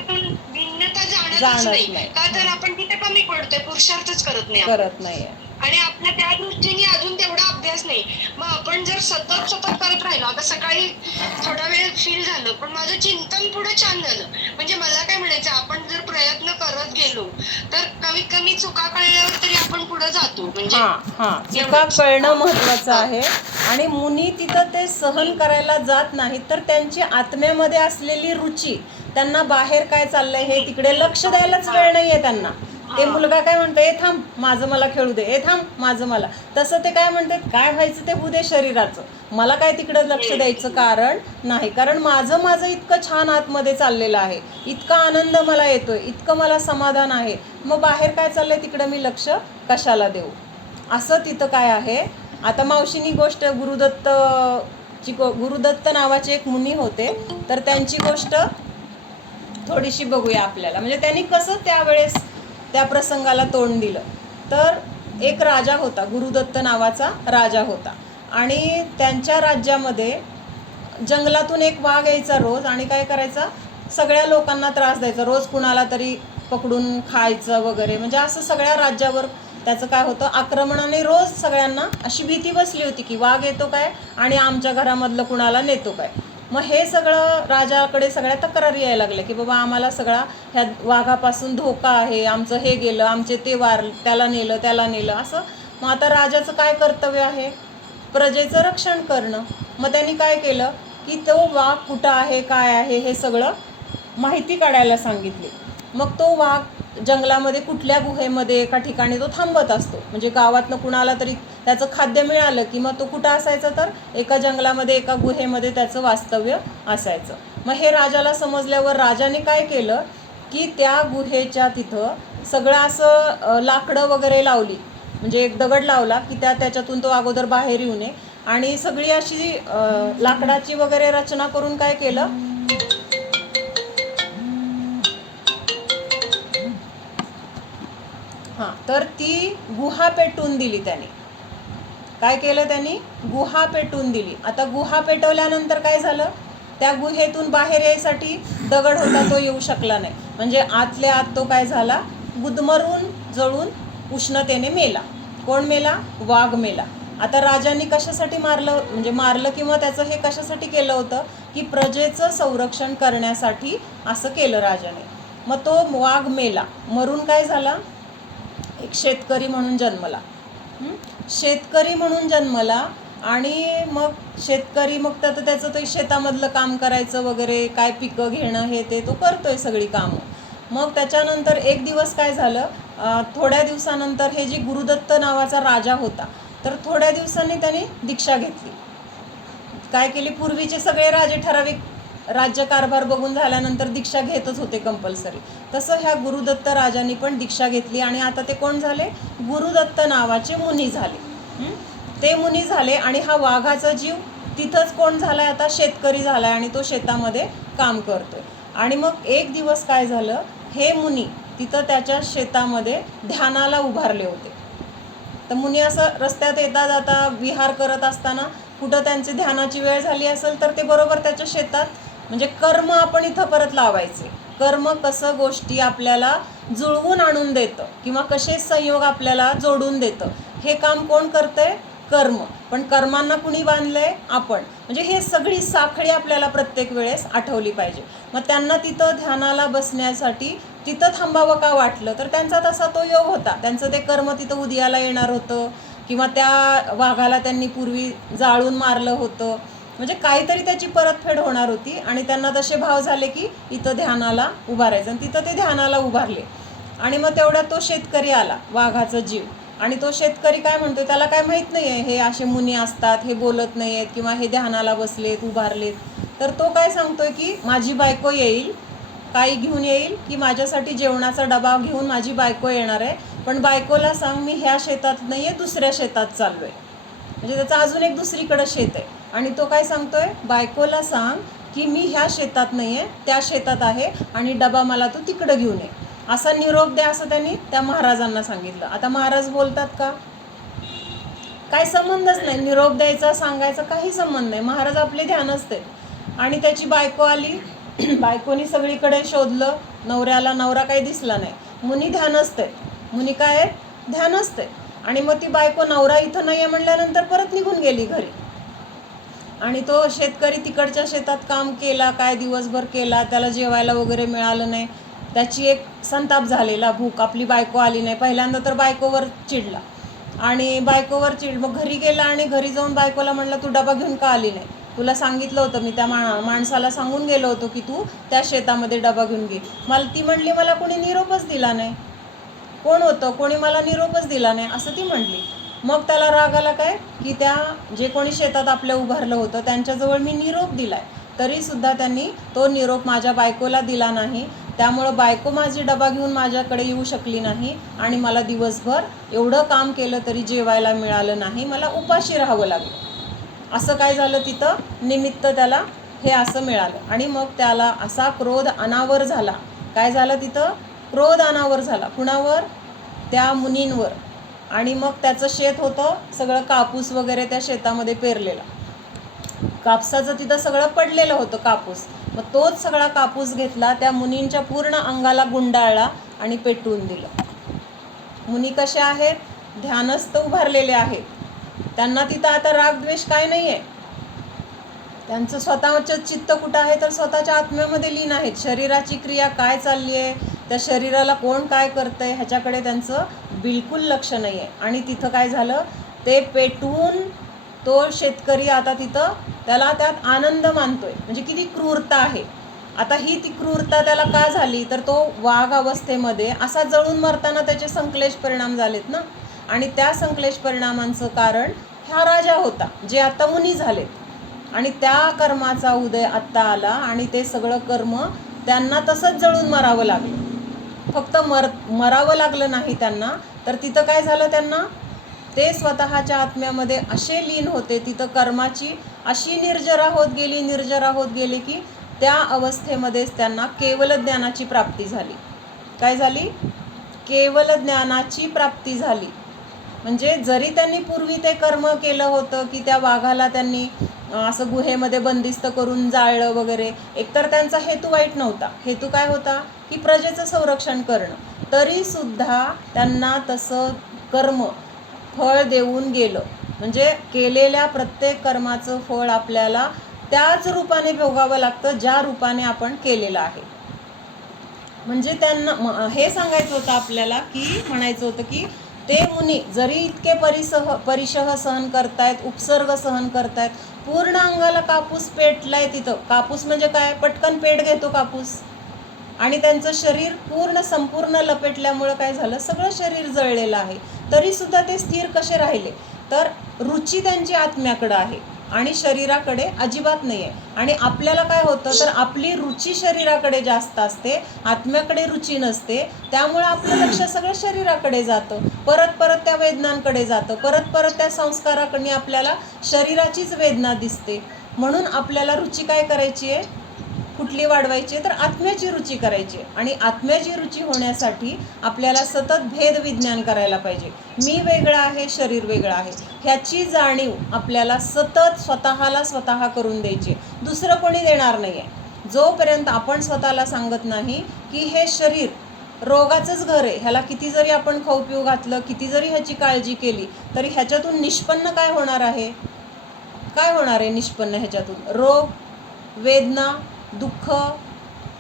भिन्नता जाणतच नाही. का तर आपण तिथे कमी पडतोय, पुरुषार्थच करत नाही. आणि आपल्या त्या दृष्टीने अजून तेवढा अभ्यास नाही. मग आपण जर सतत करत राहिलो, आता सकाळी थोडा वेळ फील झालं पण माझं चिंतन पुढे छान झालं. म्हणजे मला काय म्हणायचं, आपण जर प्रयत्न करत गेलो तर कमीत कमी चुका कळल्यावर तरी आपण पुढे जातो. म्हणजे चुका कळणं महत्वाचं आहे. आणि मुनी तिथं ते सहन करायला जात नाहीत, तर त्यांची आत्म्यामध्ये असलेली रुची, त्यांना बाहेर काय चाललंय हे तिकडे लक्ष द्यायलाच वेळ नाहीये त्यांना. ते मुलगा काय म्हणतो, ए थांब माझं मला खेळू दे, ए थांब माझं मला, तसं ते काय म्हणतात, काय व्हायचं ते होऊ दे शरीराचं, मला काय तिकडं लक्ष द्यायचं कारण नाही. कारण माझं इतकं छान आतमध्ये चाललेलं आहे, इतका आनंद मला येतोय, इतकं मला समाधान आहे, मग बाहेर काय चाललंय तिकडं मी लक्ष कशाला देऊ, असं तिथं काय आहे. आता मावशीनी गोष्ट गुरुदत्त नावाचे एक मुनी होते, तर त्यांची गोष्ट थोडीशी बघूया आपल्याला. म्हणजे त्यांनी कसं त्यावेळेस त्या प्रसंगाला तोंड दिलं. तर एक राजा होता, गुरुदत्त नावाचा राजा होता. आणि त्यांच्या राज्यामध्ये जंगलातून एक वाघ यायचा रोज आणि काय करायचा, सगळ्या लोकांना त्रास द्यायचा, रोज कुणाला तरी पकडून खायचं वगैरे. म्हणजे असं सगळ्या राज्यावर त्याचं काय होतं, आक्रमणाने रोज सगळ्यांना अशी भीती बसली होती की वाघ येतो काय आणि आमच्या घरामधलं कुणाला नेतो काय. मग हे सगळं राजाकडे सगळ्या तक्रारी यायला लागल्या की बाबा आम्हाला सगळा ह्या वाघापासून धोका आहे, आमचं हे गेलं, आमचे ते वार, त्याला नेलं असं. मग आता राजाचं काय कर्तव्य आहे, प्रजेचं रक्षण करणं. मग त्यांनी काय केलं, की तो वाघ कुठं आहे, काय आहे, हे सगळं माहिती काढायला सांगितली. मग तो वाघ जंगलामध्ये कुठल्या गुहेमध्ये एका ठिकाणी तो थांबत असतो. म्हणजे गावातनं कुणाला तरी त्याचं खाद्य मिळालं की मग तो कुठं असायचा, तर एका जंगलामध्ये एका गुहेमध्ये त्याचं वास्तव्य असायचं. मग हे राजाला समजल्यावर राजाने काय केलं की त्या गुहेच्या तिथं सगळं असं लाकडं वगैरे लावली. म्हणजे एक दगड लावला की त्याच्यातून तो अगोदर बाहेर येऊ नये, आणि सगळी अशी लाकडाची वगैरे रचना करून काय केलं, हां, तर ती गुहा पेटवून दिली त्याने. काय केलं त्यांनी, गुहा पेटवून दिली. आता गुहा पेटवल्यानंतर काय झालं, त्या गुहेतून बाहेर यायसाठी दगड होता तो येऊ शकला नाही. म्हणजे आतल्या आत तो काय झाला, गुदमरून जळून उष्णतेने मेला. कोण मेला, वाघ मेला. आता राजांनी कशासाठी मारलं, म्हणजे मारलं किंवा त्याचं हे कशासाठी केलं होतं की प्रजेचं संरक्षण करण्यासाठी असं केलं राजाने. मग तो वाघ मेला, मरून काय झाला, एक शेतकरी म्हणून जन्मला. शेतकरी म्हणून जन्मला. आणि मग शेतकरी, मग त्याचं ते शेतामधलं काम करायचं वगैरे, काय पिकं घेणं हे ते तो करतोय सगळी कामं. मग त्याच्यानंतर एक दिवस काय झालं, थोड्या दिवसानंतर हे जी गुरुदत्त नावाचा राजा होता, तर थोड्या दिवसांनी त्याने दीक्षा घेतली. काय केली, पूर्वीचे सगळे राजे ठराविक राज्यकारभार बघून झाल्यानंतर दीक्षा घेतच होते कंपल्सरी. तसं ह्या गुरुदत्त राजांनी पण दीक्षा घेतली आणि आता ते कोण झाले, गुरुदत्त नावाचे मुनी झाले. ते मुनी झाले आणि हा वाघाचा जीव तिथंच कोण झालाय, आता शेतकरी झालाय आणि तो शेतामध्ये काम करतोय. आणि मग एक दिवस काय झालं, हे मुनी तिथं त्याच्या शेतामध्ये ध्यानाला उभारले होते. तर मुनी असं रस्त्यात येता जाता विहार करत असताना कुठं त्यांची ध्यानाची वेळ झाली असेल तर ते बरोबर त्याच्या शेतात, म्हणजे कर्म आपण इथं परत लावायचे. कर्म कसं गोष्टी आपल्याला जुळवून आणून देतं किंवा कसे संयोग आपल्याला जोडून देतं, हे काम कोण करतंय, कर्म. पण कर्मांना कुणी बांधलंय, आपण. म्हणजे हे सगळी साखळी आपल्याला प्रत्येक वेळेस आठवली पाहिजे. मग त्यांना तिथं ध्यानाला बसण्यासाठी तिथं थांबावं का वाटलं, तर त्यांचा तसा तो योग होता. त्यांचं ते कर्म तिथं उदयाला येणार होतं किंवा त्या वाघाला त्यांनी पूर्वी जाळून मारलं होतं. म्हणजे काहीतरी त्याची परतफेड होणार होती आणि त्यांना तसे भाव झाले की इथं ध्यानाला उभारायचं. आणि तिथं ते ध्यानाला उभारले. आणि मग तेवढ्यात तो शेतकरी आला, वाघाचा जीव. आणि तो शेतकरी काय म्हणतोय, त्याला काय माहीत नाही आहे हे असे मुनी असतात, हे बोलत नाही आहेत किंवा हे ध्यानाला बसलेत, उभारलेत. तर तो काय सांगतोय की माझी बायको येईल, काही घेऊन येईल की माझ्यासाठी जेवणाचा डबा घेऊन माझी बायको येणार आहे, पण बायकोला सांग मी ह्या शेतात नाही आहे, दुसऱ्या शेतात चाललो आहे. म्हणजे त्याचं अजून एक दुसरीकडं शेत आहे. आणि तो काय सांगतोय, बायकोला सांग की मी ह्या शेतात नाही आहे, त्या शेतात आहे आणि डबा मला तू तिकडं घेऊन ये, असा निरोप द्या, असं त्यांनी त्या महाराजांना सांगितलं. आता महाराज बोलतात का, काय संबंधच नाही, निरोप द्यायचा सांगायचा काही संबंध नाही. महाराज आपले ध्यान असते. आणि त्याची बायको आली, बायकोनी सगळीकडे शोधलं नवऱ्याला, नवरा काही दिसला नाही. मुनी ध्यान असते, मुनी काय आहेत, ध्यान असते. आणि मग ती बायको नवरा इथं नाही आहे म्हणल्यानंतर परत निघून गेली घरी. आणि तो शेतकरी तिकडच्या शेतात काम केला, काय दिवसभर केला, त्याला जेवायला वगैरे मिळालं नाही. त्याची एक संताप झालेला, भूक, आपली बायको आली नाही. पहिल्यांदा तर बायकोवर चिडला आणि बायकोवर मग घरी गेला आणि घरी जाऊन बायकोला म्हणलं तू डबा घेऊन का आली नाही, तुला सांगितलं होतं मी, त्या माणसाला सांगून गेलो होतो की तू त्या शेतामध्ये डबा घेऊन घे. ती म्हणली मला कोणी निरोपच दिला नाही, कोण होतं, कोणी मला निरोपच दिला नाही, असं ती म्हणली. मग त्याला राग आला काय की त्या जे कोणी शेतात आपल्या उभारलं होतं त्यांच्याजवळ मी निरोप दिलाय, तरीसुद्धा त्यांनी तो निरोप माझ्या बायकोला दिला नाही. त्यामुळं बायको माझी डबा घेऊन माझ्याकडे येऊ शकली नाही आणि मला दिवसभर एवढं काम केलं तरी जेवायला मिळालं नाही, मला उपाशी राहावं लागलं. असं काय झालं, तिथं निमित्त त्याला हे असं मिळालं. आणि मग त्याला असा क्रोध अनावर झाला. काय झालं, तिथं क्रोध अनावर झाला. कुणावर, त्या मुनींवर. आणि मग त्याचं शेत होतं, सगळं कापूस वगैरे त्या शेतामध्ये पेरलेला, कापसाचं तिथं सगळं पडलेलं होतं कापूस. मग तोच सगळा कापूस घेतला, त्या मुनींच्या पूर्ण अंगाला गुंडाळला आणि पेटवून दिलं. मुनी कसे आहेत, ध्यानस्थ उभारलेले आहेत. त्यांना तिथं आता राग द्वेष काय नाही आहे. त्यांचं स्वतःचं चित्त कुठं आहे, तर स्वतःच्या आत्म्यामध्ये लीन आहेत. शरीराची क्रिया काय चालली आहे, त्या शरीराला कोण काय करतंय ह्याच्याकडे त्यांचं बिलकुल लक्ष नाही आहे. आणि तिथं काय झालं, ते पेटवून तो शेतकरी आता तिथं त्याला त्यात आनंद मानतोय. म्हणजे किती क्रूरता आहे. आता ही ती क्रूरता त्याला का झाली, तर तो वाघ अवस्थेमध्ये असा जळून मरताना त्याचे संक्लेश परिणाम झालेत ना. आणि त्या संक्लेश परिणामांचं कारण हा राजा होता, जे आता मुनी झालेत. आणि त्या कर्माचा उदय आत्ता आला आणि ते सगळं कर्म त्यांना तसंच जळून मरावं लागलं. फक्त मरावं लागलं नाही त्यांना, तर तिथं काय झालं त्यांना, ते स्वतःच्या आत्म्यामध्ये असे लीन होते, तिथं कर्माची अशी निर्जरा होत गेली की त्या अवस्थेमध्येच त्यांना केवल ज्ञानाची प्राप्ती झाली. काय झाली? केवल ज्ञानाची प्राप्ती झाली. म्हणजे जरी त्यांनी पूर्वी ते कर्म केलं होतं की त्या वाघाला त्यांनी असं गुहेमध्ये बंदिस्त करून जाळलं वगैरे, एकतर त्यांचा हेतू वाईट नव्हता. हेतू काय होता की प्रजेचं संरक्षण करणं. तरीसुद्धा त्यांना तसं कर्म फळ देऊन गेलं. म्हणजे केलेल्या प्रत्येक कर्माचं फळ आपल्याला त्याच रूपाने भोगावं लागतं ज्या रूपाने आपण केलेलं आहे. म्हणजे त्यांना हे सांगायचं होतं आपल्याला, की म्हणायचं होतं की ते मुनी जरी इतके परिशह सहन करतायत, उपसर्ग सहन करतायत, पूर्ण अंगाला कापूस पेटलाय तिथं. कापूस म्हणजे काय, पटकन पेट घेतो कापूस. आणि त्यांचं शरीर संपूर्ण लपेटल्यामुळं काय झालं, सगळं शरीर जळलेलं आहे. तरीसुद्धा ते स्थिर कसे राहिले, तर रुची त्यांची आत्म्याकडं आहे आणि शरीराकडे अजिबात नाही आहे. आणि आपल्याला काय होतं, तर आपली रुची शरीराकडे जास्त असते, आत्म्याकडे रुची नसते. त्यामुळं आपलं लक्ष सगळं शरीराकडे जातं, परत त्या वेदनांकडे जातं, परत त्या संस्काराकडे आपल्याला शरीराचीच वेदना दिसते. म्हणून आपल्याला रुची काय करायची आहे, कुठली वाढवायची आहे, तर आत्म्याची रुची करायची आहे. आणि आत्म्याची रुची होण्यासाठी आपल्याला सतत भेद विज्ञान करायला पाहिजे. मी वेगळा आहे, शरीर वेगळं आहे, ह्याची जाणीव आपल्याला सतत स्वतः करून द्यायची. दुसरं कोणी देणार नाही आहे. जोपर्यंत आपण स्वतःला सांगत नाही की हे शरीर रोगाचंच घर आहे, ह्याला किती जरी आपण खाऊ पिऊ घातलं, किती जरी ह्याची काळजी केली, तरी ह्याच्यातून निष्पन्न काय होणार आहे, निष्पन्न ह्याच्यातून रोग, वेदना, दुःख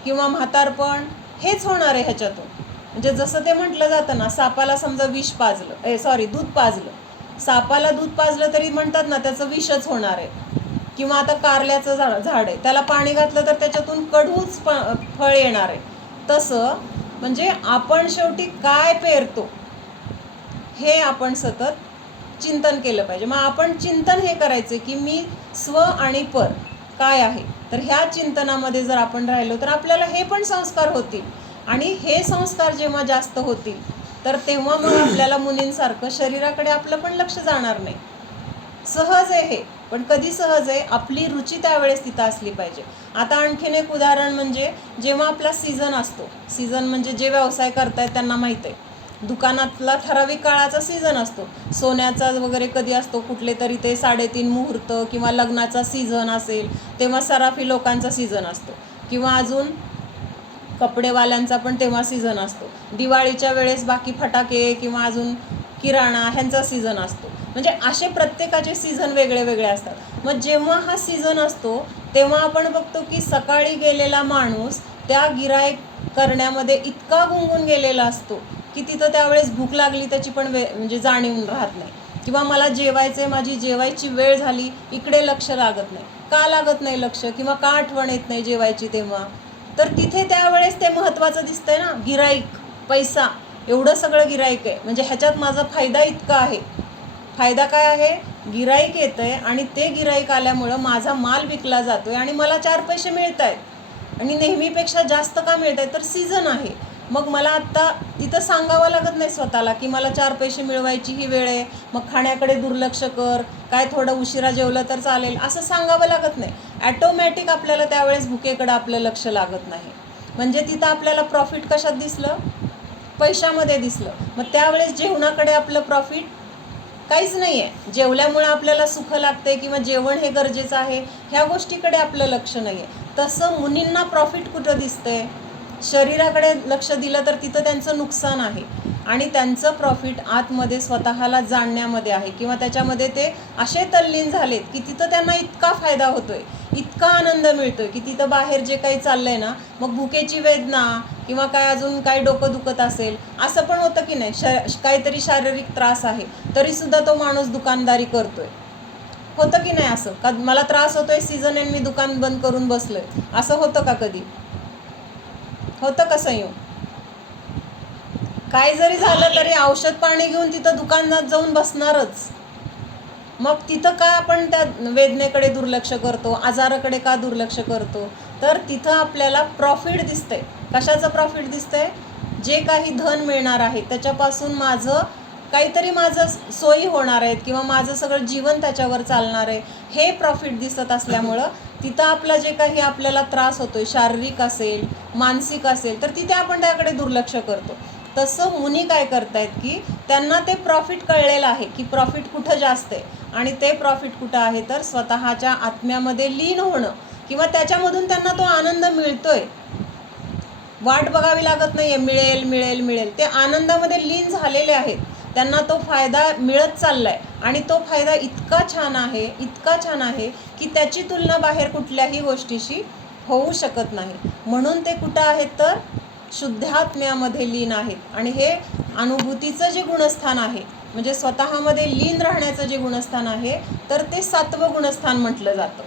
किंवा म्हातारपण हेच होणार आहे ह्याच्यातून. म्हणजे जसं ते म्हटलं जातं ना, सापाला समजा दूध पाजलं, सापाला दूध पाजलं तरी म्हणतात ना त्याचं विषच होणार आहे. किंवा आता कारल्याचं झाड आहे, त्याला पाणी घातलं तर त्याच्यातून कडूच फळ येणार आहे. तसं म्हणजे आपण शेवटी काय पेरतो हे आपण सतत चिंतन केलं पाहिजे. मग आपण चिंतन हे करायचं की मी स्व आणि पर काय आहे, तर ह्या चिंतनामध्ये जर आपण राहिलो तर आपल्याला हे पण संस्कार होतील. आणि हे संस्कार जेव्हा जास्त होतील तर तेव्हा मग आपल्याला मुनींसारखं शरीराकडे आपलं पण लक्ष जाणार नाही. सहज आहे हे, पण कधी सहज आहे, आपली रुची त्यावेळेस तिथं असली पाहिजे. आता आणखीन एक उदाहरण म्हणजे जेव्हा आपला सीझन असतो, सीझन म्हणजे जे व्यवसाय करतायत त्यांना माहीत आहे, दुकानातला ठराविक काळाचा सीझन असतो. सोन्याचा वगैरे कधी असतो, कुठले तरी ते 3.5 मुहूर्त किंवा लग्नाचा सीझन असेल तेव्हा सराफी लोकांचा सीझन असतो. किंवा अजून कपडेवाल्यांचा पण तेव्हा सीझन असतो. दिवाळीच्या वेळेस बाकी फटाके किंवा अजून किराणा ह्यांचा सीझन असतो. म्हणजे असे प्रत्येकाचे सीझन वेगळे वेगळे असतात. मग जेव्हा हा सीझन असतो तेव्हा आपण बघतो की सकाळी गेलेला माणूस त्या गिऱ्हाईक करण्यामध्ये इतका गुंगून गेलेला असतो की तिथं त्यावेळेस भूक लागली त्याची पण म्हणजे जाणीव राहत नाही. किंवा मला जेवायचं, माझी जेवायची वेळ झाली, इकडे लक्ष लागत नाही. का लागत नाही लक्ष, किंवा का आठवण येत नाही जेवायची तेव्हा, तर तिथे त्यावेळेस ते महत्त्वाचं दिसतंय ना, गिऱ्हाईक, पैसा, एवढं सगळं गिऱ्हाईक आहे, म्हणजे ह्याच्यात माझा फायदा इतका आहे. फायदा काय आहे, गिऱ्हाईक येतं आहे आणि ते गिऱ्हाईक आल्यामुळं माझा माल विकला जातो आहे आणि मला 4 पैसे मिळत आहेत आणि नेहमीपेक्षा जास्त का मिळत आहेत, तर सीझन आहे. मग मला आत्ता तिथं सांगावं लागत नाही स्वतःला की मला 4 पैसे मिळवायची ही वेळ आहे, मग खाण्याकडे दुर्लक्ष कर, काय थोडं उशिरा जेवलं तर चालेल, असं सांगावं लागत नाही. ॲटोमॅटिक आपल्याला त्यावेळेस भुकेकडं आपलं लक्ष लागत नाही. म्हणजे तिथं आपल्याला प्रॉफिट कशात दिसलं, पैशामध्ये दिसलं. मग त्यावेळेस जेवणाकडे आपलं प्रॉफिट काहीच नाही आहे. जेवल्यामुळे आपल्याला सुख लागतंय किंवा जेवण हे गरजेचं आहे ह्या गोष्टीकडे आपलं लक्ष नाही आहे. तसं मुनींना प्रॉफिट कुठं दिसतंय, शरीराकडे लक्ष दिलं तर तिथं त्यांचं नुकसान आहे. आणि त्यांचं प्रॉफिट आतमध्ये स्वतःला जाणण्यामध्ये आहे किंवा त्याच्यामध्ये ते असे तल्लीन झालेत की तिथं त्यांना इतका फायदा होतोय, इतका आनंद मिळतोय की तिथं बाहेर जे काही चाललंय ना, मग भुकेची वेदना किंवा काय अजून काय डोकं दुखत असेल, असं पण होतं की नाही, काहीतरी शारीरिक त्रास आहे तरीसुद्धा तो माणूस दुकानदारी करतोय. होतं की नाही असं? का मला त्रास होतोय सीझन एंड मी दुकान बंद करून बसलोय, असं होतं का कधी? होतं का संयू? काय जरी झालं तरी औषध पाणी घेऊन तिथं दुकानात जाऊन बसणारच. मग तिथं का आपण त्या वेदनेकडे दुर्लक्ष करतो, आजाराकडे का दुर्लक्ष करतो? तर तिथं आपल्याला प्रॉफिट दिसतंय. कशाचं प्रॉफिट दिसतंय? जे काही धन मिळणार आहे त्याच्यापासून माझं सोयी होणार आहेत किंवा माझं सगळं जीवन त्याच्यावर चालणार आहे, हे प्रॉफिट दिसत असल्यामुळं तिथं आपला जे काही आपल्याला त्रास होतोय, शारीरिक असेल मानसिक असेल, तर तिथे आपण त्याकडे दुर्लक्ष करतो. तसं मुनी काय करतायत की त्यांना ते प्रॉफिट कळलेलं आहे की प्रॉफिट कुठं जास्त आहे, आणि ते प्रॉफिट कुठं आहे तर स्वतःच्या आत्म्यामध्ये लीन होणं, किंवा त्याच्यामधून त्यांना तो आनंद मिळतोय. वाट बघावी लागत नाहीये, मिळेल मिळेल मिळेल. ते आनंदामध्ये लीन झालेले आहेत, त्यांना तो फायदा मिळत चाललाय, आणि तो फायदा इतका छान आहे की त्याची तुलना बाहेर कुठल्याही गोष्टीशी होऊ शकत नाही. म्हणून ते कुठं आहेत तर शुद्धात्म्यामध्ये लीन आहेत. आणि हे अनुभूतीचं जे गुणस्थान आहे, म्हणजे स्वतःमध्ये लीन राहण्याचं जे गुणस्थान आहे, तर ते 7वं गुणस्थान म्हटलं जातं.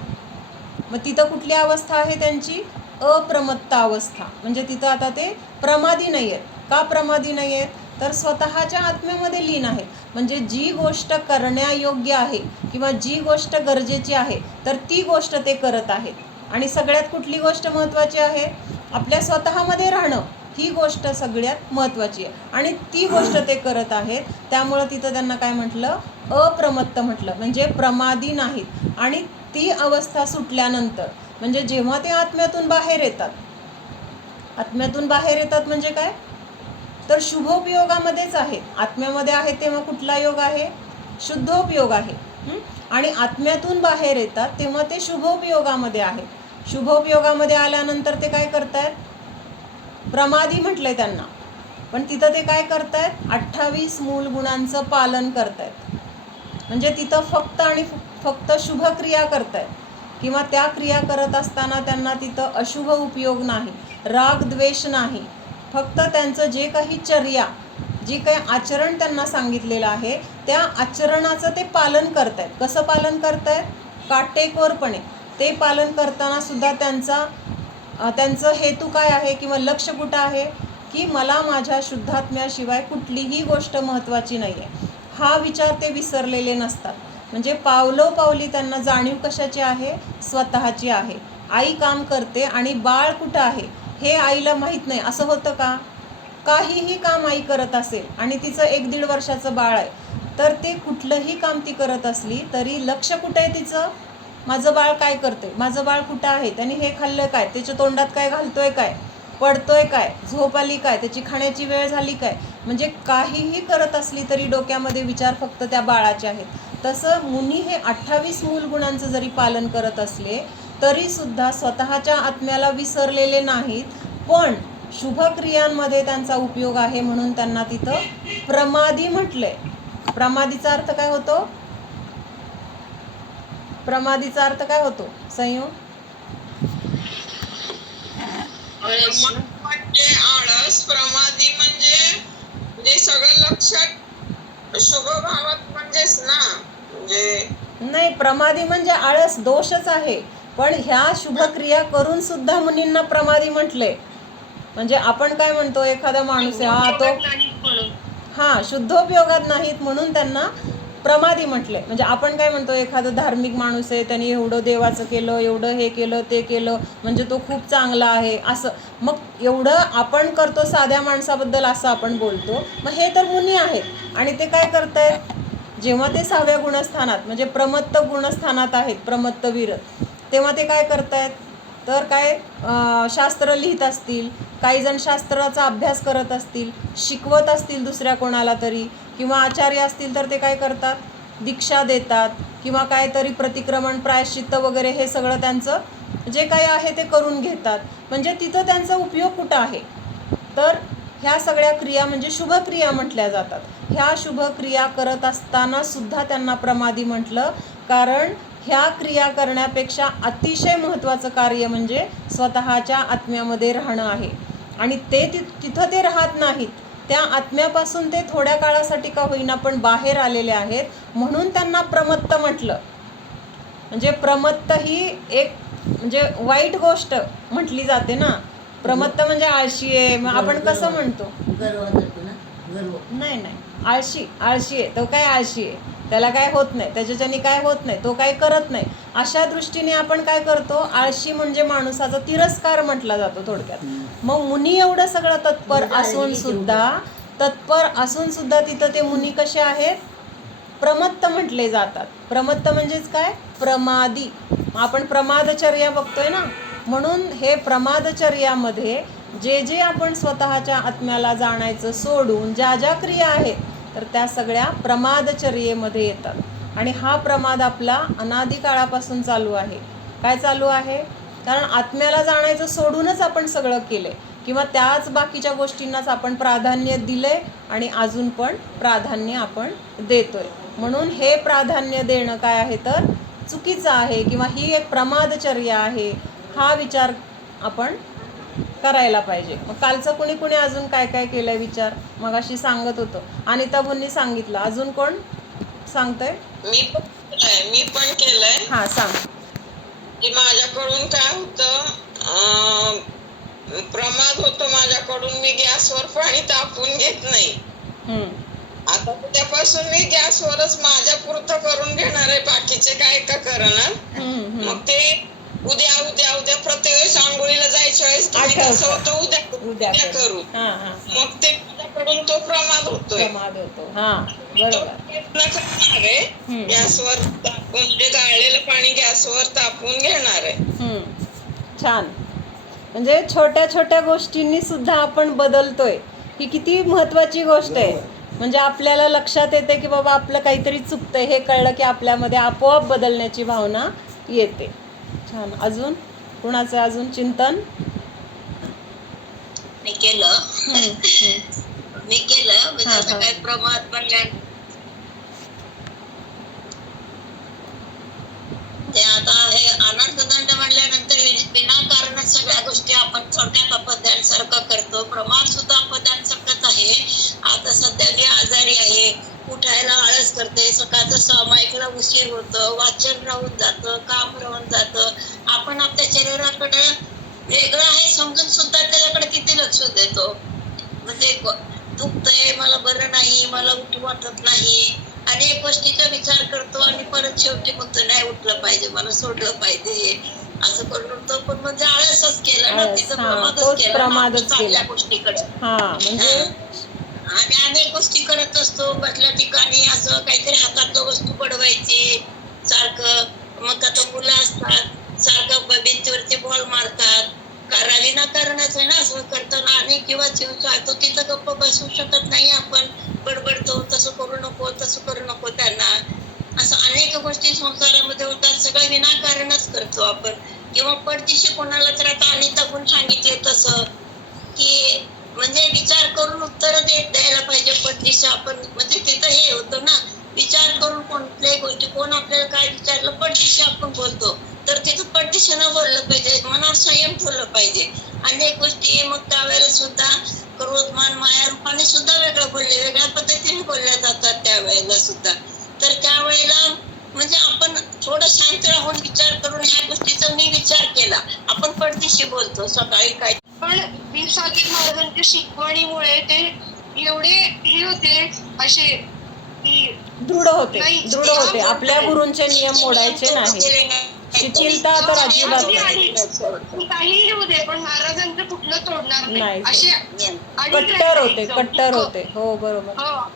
मग तिथं कुठली अवस्था आहे त्यांची? अप्रमत्ता अवस्था. म्हणजे तिथं आता ते प्रमादी नाही आहेत. का प्रमादी नाही आहेत? तर स्वतःच्या आत्म्यामध्ये लीन आहेत. म्हणजे जी गोष्ट करण्यायोग्य आहे किंवा जी गोष्ट गरजेची आहे, तर ती गोष्ट ते करत आहेत. आणि सगळ्यात कुठली गोष्ट महत्त्वाची आहे? आपल्या स्वतःमध्ये राहणं, ही गोष्ट सगळ्यात महत्त्वाची आहे, आणि ती गोष्ट ते करत आहेत. त्यामुळं तिथं त्यांना काय म्हटलं? अप्रमत्त म्हटलं. म्हणजे प्रमादी नाहीत. आणि ती अवस्था सुटल्यानंतर, म्हणजे जेव्हा ते आत्म्यातून बाहेर येतात, म्हणजे काय तर शुभोपयोगामध्येच आहेत. आत्म्यामध्ये आहेत तेव्हा कुठला योग आहे? शुद्धोपयोग आहे. आणि आत्म्यातून बाहेर येतात तेव्हा ते शुभोपयोगामध्ये आहेत. शुभोपयोगामध्ये आल्यानंतर ते काय करतायत? प्रमादी म्हटलंय त्यांना, पण तिथं ते काय करतायत? 28 मूल गुणांचं पालन करतायत. म्हणजे तिथं फक्त आणि फक्त शुभ क्रिया करतायत, किंवा त्या क्रिया करत असताना त्यांना तिथं अशुभ उपयोग नाही, राग द्वेष नाही. फक्त त्यांचं जे काही चर्या, जे काही आचरण त्यांना सांगितलेलं आहे, त्या आचरणाचं ते पालन करतायत. कसं पालन करतायत? काटेकोरपणे. ते पालन करताना सुद्धा त्यांचं हेतू काय आहे किंवा लक्ष कुठं आहे? की मला माझ्या शुद्धात्म्याशिवाय कुठलीही गोष्ट महत्त्वाची नाही आहे, हा विचार ते विसरलेले नसतात. म्हणजे पावलोपावली त्यांना जाणीव कशाची आहे? स्वतःची आहे. आई काम करते आणि बाळ कुठं आहे हे आईला माहीत नाही, असं होतं का? काहीही काम आई करत असेल आणि तिचं 1-1.5 वर्षाचं बाळ आहे, तर ते कुठलंही काम ती करत असली तरी लक्ष कुठं आहे तिचं? माझं बाळ काय करते, माझं बाळ कुठं आहे, त्याने हे खाल्लं काय, त्याच्या तोंडात काय घालतोय काय, पडतोय काय, झोप आली काय, त्याची खाण्याची वेळ झाली काय. म्हणजे काहीही करत असली तरी डोक्यामध्ये विचार फक्त त्या बाळाचे आहेत. तसं मुनी हे 28 मूल गुणांचं जरी पालन करत असले तरी सुद्धा स्वतःच्या आत्म्याला विसरलेले नाहीत, पण शुभक्रियांमध्ये त्यांचा उपयोग आहे म्हणून त्यांना तिथं प्रमादी म्हटलंय. प्रमादीचा अर्थ काय होतो? प्रमादीचा अर्थ काय होतो संयोग? म्हणजे आळस. प्रमादी म्हणजे सगळं लक्षात शुभ भावात म्हणजेच ना, म्हणजे नाही, प्रमादी म्हणजे आळस दोषच आहे, पण ह्या शुभक्रिया करून सुद्धा मुनींना प्रमादी म्हटले. म्हणजे आपण काय म्हणतो, एखादा माणूस आहे शुद्धोपयोगात नाहीत म्हणून त्यांना प्रमादी म्हटले. म्हणजे आपण काय म्हणतो, एखादा धार्मिक माणूस आहे, त्याने एवढं देवाचं केलं, एवढं हे केलं ते केलं, म्हणजे तो खूप चांगला आहे असं. मग एवढं आपण करतो साध्या माणसाबद्दल असं आपण बोलतो. मग हे तर मुनी आहेत आणि ते काय करतायत? जेव्हा ते 6व्या गुणस्थानात म्हणजे प्रमत्त गुणस्थानात आहेत, प्रमत्तवीर, तेव्हा ते काय करतायत? तर काय शास्त्र लिहित असतील, काही जण शास्त्राचा अभ्यास करत असतील, शिकवत असतील दुसऱ्या कोणाला तरी, किंवा आचार्य असतील तर ते काय करतात? दीक्षा देतात, किंवा काहीतरी प्रतिक्रमण प्रायश्चित्त वगैरे हे सगळं त्यांचं जे काही आहे ते करून घेतात. म्हणजे तिथं त्यांचा उपयोग कुठं आहे? तर ह्या सगळ्या क्रिया म्हणजे शुभक्रिया म्हटल्या जातात. ह्या शुभक्रिया करत असताना सुद्धा त्यांना प्रमादी म्हटलं, कारण ह्या क्रिया करण्यापेक्षा अतिशय महत्त्वाचं कार्य म्हणजे स्वतःच्या आत्म्यामध्ये राहणं आहे. आणि तिथं ते राहत नाहीत, त्या आत्म्यापासून ते थोड्या काळासाठी का होईना पण बाहेर आलेले आहेत, म्हणून त्यांना प्रमत्त म्हटलं. म्हणजे प्रमत्त ही एक म्हणजे वाईट गोष्ट म्हटली जाते ना. प्रमत्त म्हणजे आळशी आहे, मग आपण कसं म्हणतो? गर्व करतो ना, गर्व. नाही नाही, आळशी आळशी आहे, तो काय आळशी आहे, त्याला काय होत नाही, त्याच्याच्यानी काय होत नाही, तो काय करत नाही, अशा दृष्टीने आपण काय करतो? आळशी म्हणजे माणसाचा तिरस्कार म्हटला जातो थोडक्यात. मग मुनी एवढं सगळं तत्पर असून सुद्धा तिथं ते मुनी कसे आहेत? प्रमत्त म्हटले जातात. प्रमत्त म्हणजेच काय? प्रमादी. आपण प्रमादचर्या बघतोय ना, म्हणून हे प्रमादचर्यामध्ये जे जे आपण स्वतःच्या आत्म्याला जाणायचं सोडून ज्या ज्या क्रिया आहेत तर त्या सगळ्या प्रमादचर्येमध्ये येतात. आणि हा प्रमाद आपला अनादी काळापासून चालू आहे. काय चालू आहे? कारण आत्म्याला जाणायचं सोडूनच आपण सगळं केलंय, किंवा त्याच बाकीच्या गोष्टींनाच आपण प्राधान्य दिलंय आणि अजून पण प्राधान्य आपण देतोय. म्हणून हे प्राधान्य देणं काय आहे तर चुकीचं आहे, किंवा ही एक प्रमादचर्या आहे, हा विचार आपण करायला पाहिजे. मग कालचं कुणी अजून काय काय केलंय विचार? मग अशी सांगत होतो, अनिता भुंनी सांगितलं. अजून कोण सांगतंय? मी पण केलंय. हा, सांग. की माझ्याकडून काय होतं, प्रमाद होतो माझ्याकडून. मी गॅसवर पाणी तापवून घेत नाही. आता उद्यापासून मी गॅसवरच माझ्या पुरतं करून घेणार आहे, बाकीचे काय का करणार. मग ते उद्या प्रत्येक वेळेस आंघोळीला जायच्या वेळेस कसं होतं, उद्या करू. मग ते माझ्याकडून तो प्रमाद होतोय. बरोबर. प्रयत्न करणार आहे गॅसवर तापवून, म्हणजे गाळलेलं पाणी गॅसवर तापवून घेणार आहे. छान. म्हणजे छोट्या छोट्या गोष्टींनी सुद्धा आपण बदलतोय, ही किती महत्वाची गोष्ट आहे. म्हणजे आपल्याला लक्षात येते की बाबा आपलं काहीतरी चुकतंय, हे कळलं की आपल्यामध्ये आपोआप बदलण्याची भावना येते. छान. अजून कुणाचं अजून चिंतन? मी केलं म्हणजे आता काय प्रमाद पण ते आता हे अनंतदंड म्हणल्यानंतर विनाकारण सगळ्या गोष्टी आपण थोडक्यात अपद्यांसारखं करतो. प्रमाद सुद्धा अपद्यांसारखंच आहे. आता सध्या मी आजारी आहे, उठायला आळस करते, सकाळचं सामायिकला उशीर होतं, वाचन राहून जातं, काम राहून जातं. आपण आपल्या शरीराकडे वेगळं आहे समजून सुद्धा त्याच्याकडे किती लक्ष देतो. म्हणजे दुखतंय, मला बरं नाही, मला उठू वाटत नाही, अनेक गोष्टीचा विचार करतो आणि परत शेवटी म्हणतो नाही उठलं पाहिजे, मला सोडलं पाहिजे, असं करून तो पण म्हणजे आळसच केला ना, तिथं प्रमादच केला गोष्टीकडे. आणि अनेक गोष्टी करत असतो बसल्या ठिकाणी, असं काहीतरी हातात वस्तू पडवायची सारखं. मग आता मुलं असतात सारखं भिंतीवरती बॉल मारतात, विनाकारणच आहे ना असं करताना. आणि किंवा जीव चालतो तिथं गप्प बसू शकत नाही आपण, बडबडतो तसं करू नको तसं करू नको त्यांना. असं अनेक गोष्टी संसारामध्ये होतात, सगळं विनाकारणच करतो आपण. किंवा पडदिशी कोणाला तर आता अनिता पण सांगितले तसं की म्हणजे विचार करून उत्तर द्यायला पाहिजे पडदिशी आपण. म्हणजे तिथं हे होतं ना, विचार करून कोणत्याही गोष्टी, कोण आपल्याला काय विचारलं पडदिशी आपण बोलतो, तर तिथं पडदिशीनं बोललं पाहिजे, मनावर संयम ठेवलं पाहिजे. अनेक गोष्टी मग त्यावेळेला सुद्धा क्रोध मान माया रूपाने सुद्धा वेगळं बोलले, वेगळ्या पद्धतीने बोलल्या जातात त्यावेळेला सुद्धा. तर त्यावेळेला म्हणजे आपण थोडं शांत राहून विचार करून ह्या गोष्टीचा मी विचार केला. आपण पडदिशी बोलतो सकाळी काय, पण वीरसागर महाराजांच्या शिकवणीमुळे ते एवढे हे होते, असे की दृढ होते. आपल्या गुरूंचे नियम मोडायचे नाही. शिथिलता तर अजिबात नाही. काही होऊ दे पण महाराजांचं कुठलं तोडणार नाही, असे कट्टर होते. हो, बरोबर.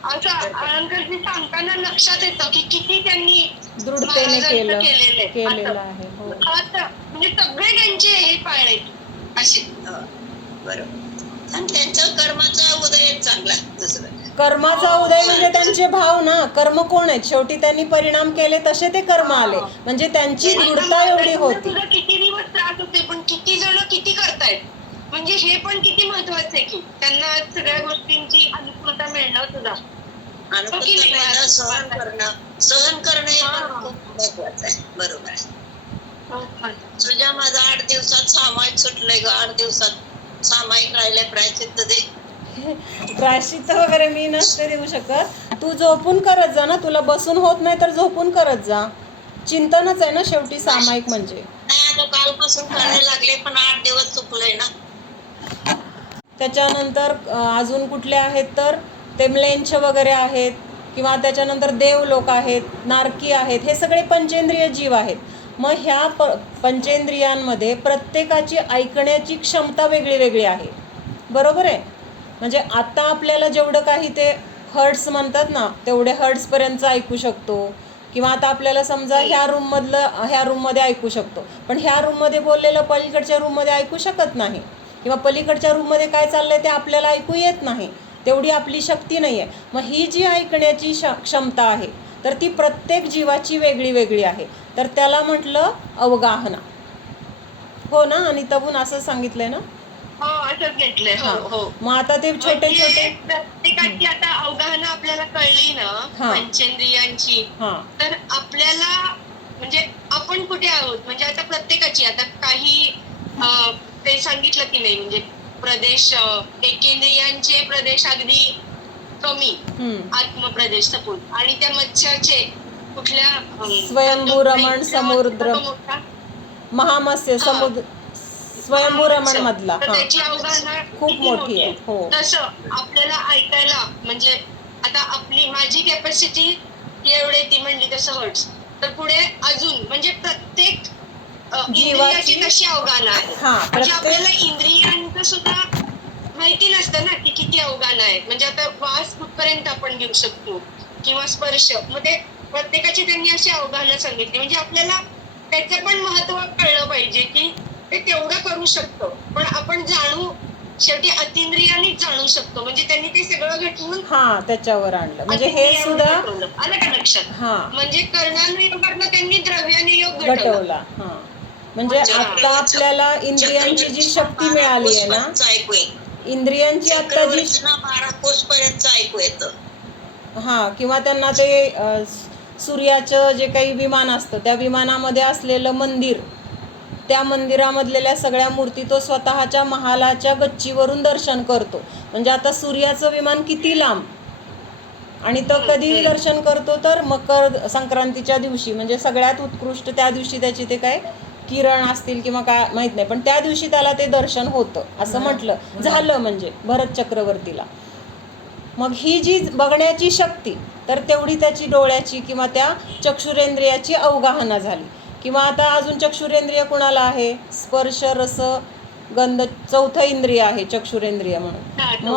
असं अलंकारजी सांगताना लक्षात येतं की किती त्यांनी दृढतेने केलेलं आहे. हो, म्हणजे सगळे त्यांचे हे पाळले असे. बरोबर. आणि त्यांचं कर्माचा उदय चांगला. दुसरं कर्माचा उदय म्हणजे त्यांचे भाव ना. कर्म कोण आहेत? शेवटी त्यांनी परिणाम केले तसे ते कर्म आले, म्हणजे त्यांची दृढता एवढी होती. किती दिवस त्रास होते पण किती जण किती करतायत, म्हणजे हे पण किती महत्वाचं आहे की त्यांना सगळ्या गोष्टींची अनुकूलता मिळणं सुद्धा. सहन करणं हे खूप महत्वाचं आहे. बरोबर आहे. तुझ्या माझं 8 दिवसात सामायिक सुटलंय ग, 8 दिवसात सामायिक राहिले, प्रायश्चित्त दे. प्रायश्चित्त वगैरे मी नसते देऊ शकत. तू झोपून करत जा ना, तुला बसून होत नाही तर झोपून करत जा. चिंतनच आहे ना शेवटी सामायिक म्हणजे. नाही आता कालपासून करायला लागले पण 8 दिवस चुकलोय ना. त्याच्यानंतर अजून कुठले आहेत तर ते म्लेंछ वगैरे आहेत, किंवा त्याच्यानंतर देवलोक आहेत, नारकी आहेत, हे सगळे पंचेंद्रिय जीव आहेत. मग ह्या पंचेंद्रियांमध्ये प्रत्येकाची ऐकण्याची क्षमता वेगळी वेगळी आहे, बरोबर आहे. म्हणजे आता आपल्याला जेवढं काही ते हर्ट्स म्हणतात ना, तेवढे हर्ट्सपर्यंत ऐकू शकतो. किंवा आता आपल्याला समजा ह्या रूममध्ये ऐकू शकतो, पण ह्या रूममध्ये बोललेलं पलीकडच्या रूममध्ये ऐकू शकत नाही, किंवा पलीकडच्या रूममध्ये काय चाललंय ते आपल्याला ऐकू येत नाही, तेवढी आपली शक्ती नाही आहे. मग ही जी ऐकण्याची क्षमता आहे तर ती प्रत्येक जीवाची वेगळी वेगळी आहे. तर त्याला म्हटलं अवगाहना. हो ना अनिताबून, असं सांगितलंय ना? हो असंच घेतलंय. हो हो. मग आता ते छोटे म्हणजे छोटे प्रत्येकाची आता अवगाहना आपल्याला कळली ना हा. पंचेंद्रियांची, तर आपल्याला म्हणजे आपण कुठे आहोत म्हणजे आता प्रत्येकाची आता काही ते सांगितलं की नाही म्हणजे प्रदेश एकेंद्रियांचे प्रदेश अगदी कमी, आत्मप्रदेश सपोज, आणि त्या मत्स्याचे कुठल्या स्वयंभू रमण समुद्र मोठा महामत्स्य समुद्र स्वयंभू रमण मधला तर त्याची अवगाहना खूप किती मोठी आहे. हो. तसं आपल्याला ऐकायला म्हणजे आता माझी कॅपॅसिटी एवढे ती म्हणली तसं हर्ट्स, तर पुढे अजून म्हणजे प्रत्येक इंद्रियाची कशी अवगाहना आहे. म्हणजे आपल्याला इंद्रियांचं सुद्धा माहिती नसतं ना की किती अवगाहना आहे. म्हणजे आता वास कुठपर्यंत आपण घेऊ शकतो किंवा स्पर्श, मग ते प्रत्येकाची त्यांनी अशी अवगाहना सांगितली. म्हणजे आपल्याला त्याचं पण महत्व कळलं पाहिजे की ते तेवढं करू शकतो, पण आपण जाणू शेवटी अतिंद्रियानेच जाणू शकतो. म्हणजे त्यांनी ते सगळं घटवून त्याच्यावर आणलं. म्हणजे हे सुद्धा आलं का लक्षात? म्हणजे कर्णानुयोगातनं त्यांनी द्रव्यानुयोग घटवला. म्हणजे आता आपल्याला इंद्रियांची जी शक्ती मिळाली आहे ना, इंद्रियांची आता जी 12 कोसपर्यंत ऐकू येतं. किंवा त्यांना ते सूर्याचं जे काही विमान असतं त्या विमानामध्ये असलेलं मंदिर, त्या मंदिरामधलेल्या सगळ्या मूर्ती तो स्वतःच्या महालाच्या गच्चीवरून दर्शन करतो. म्हणजे आता सूर्याचं विमान किती लांब, आणि तो कधी दर्शन करतो तर मकर संक्रांतीच्या दिवशी, म्हणजे सगळ्यात उत्कृष्ट त्या दिवशी त्याची ते काय किरण असतील किंवा काय माहित नाही, पण त्या दिवशी त्याला ते दर्शन होतं असं म्हटलं झालं म्हणजे भरत चक्रवर्तीला. मग ही जी बघण्याची शक्ती तर तेवढी त्याची डोळ्याची किंवा त्या चक्षुरेंद्रियाची अवगाहना झाली. किंवा आता अजून चक्षुरेंद्रिय कुणाला आहे? स्पर्श रस गंध, चौथं इंद्रिय आहे चक्षुरेंद्रिय म्हणून.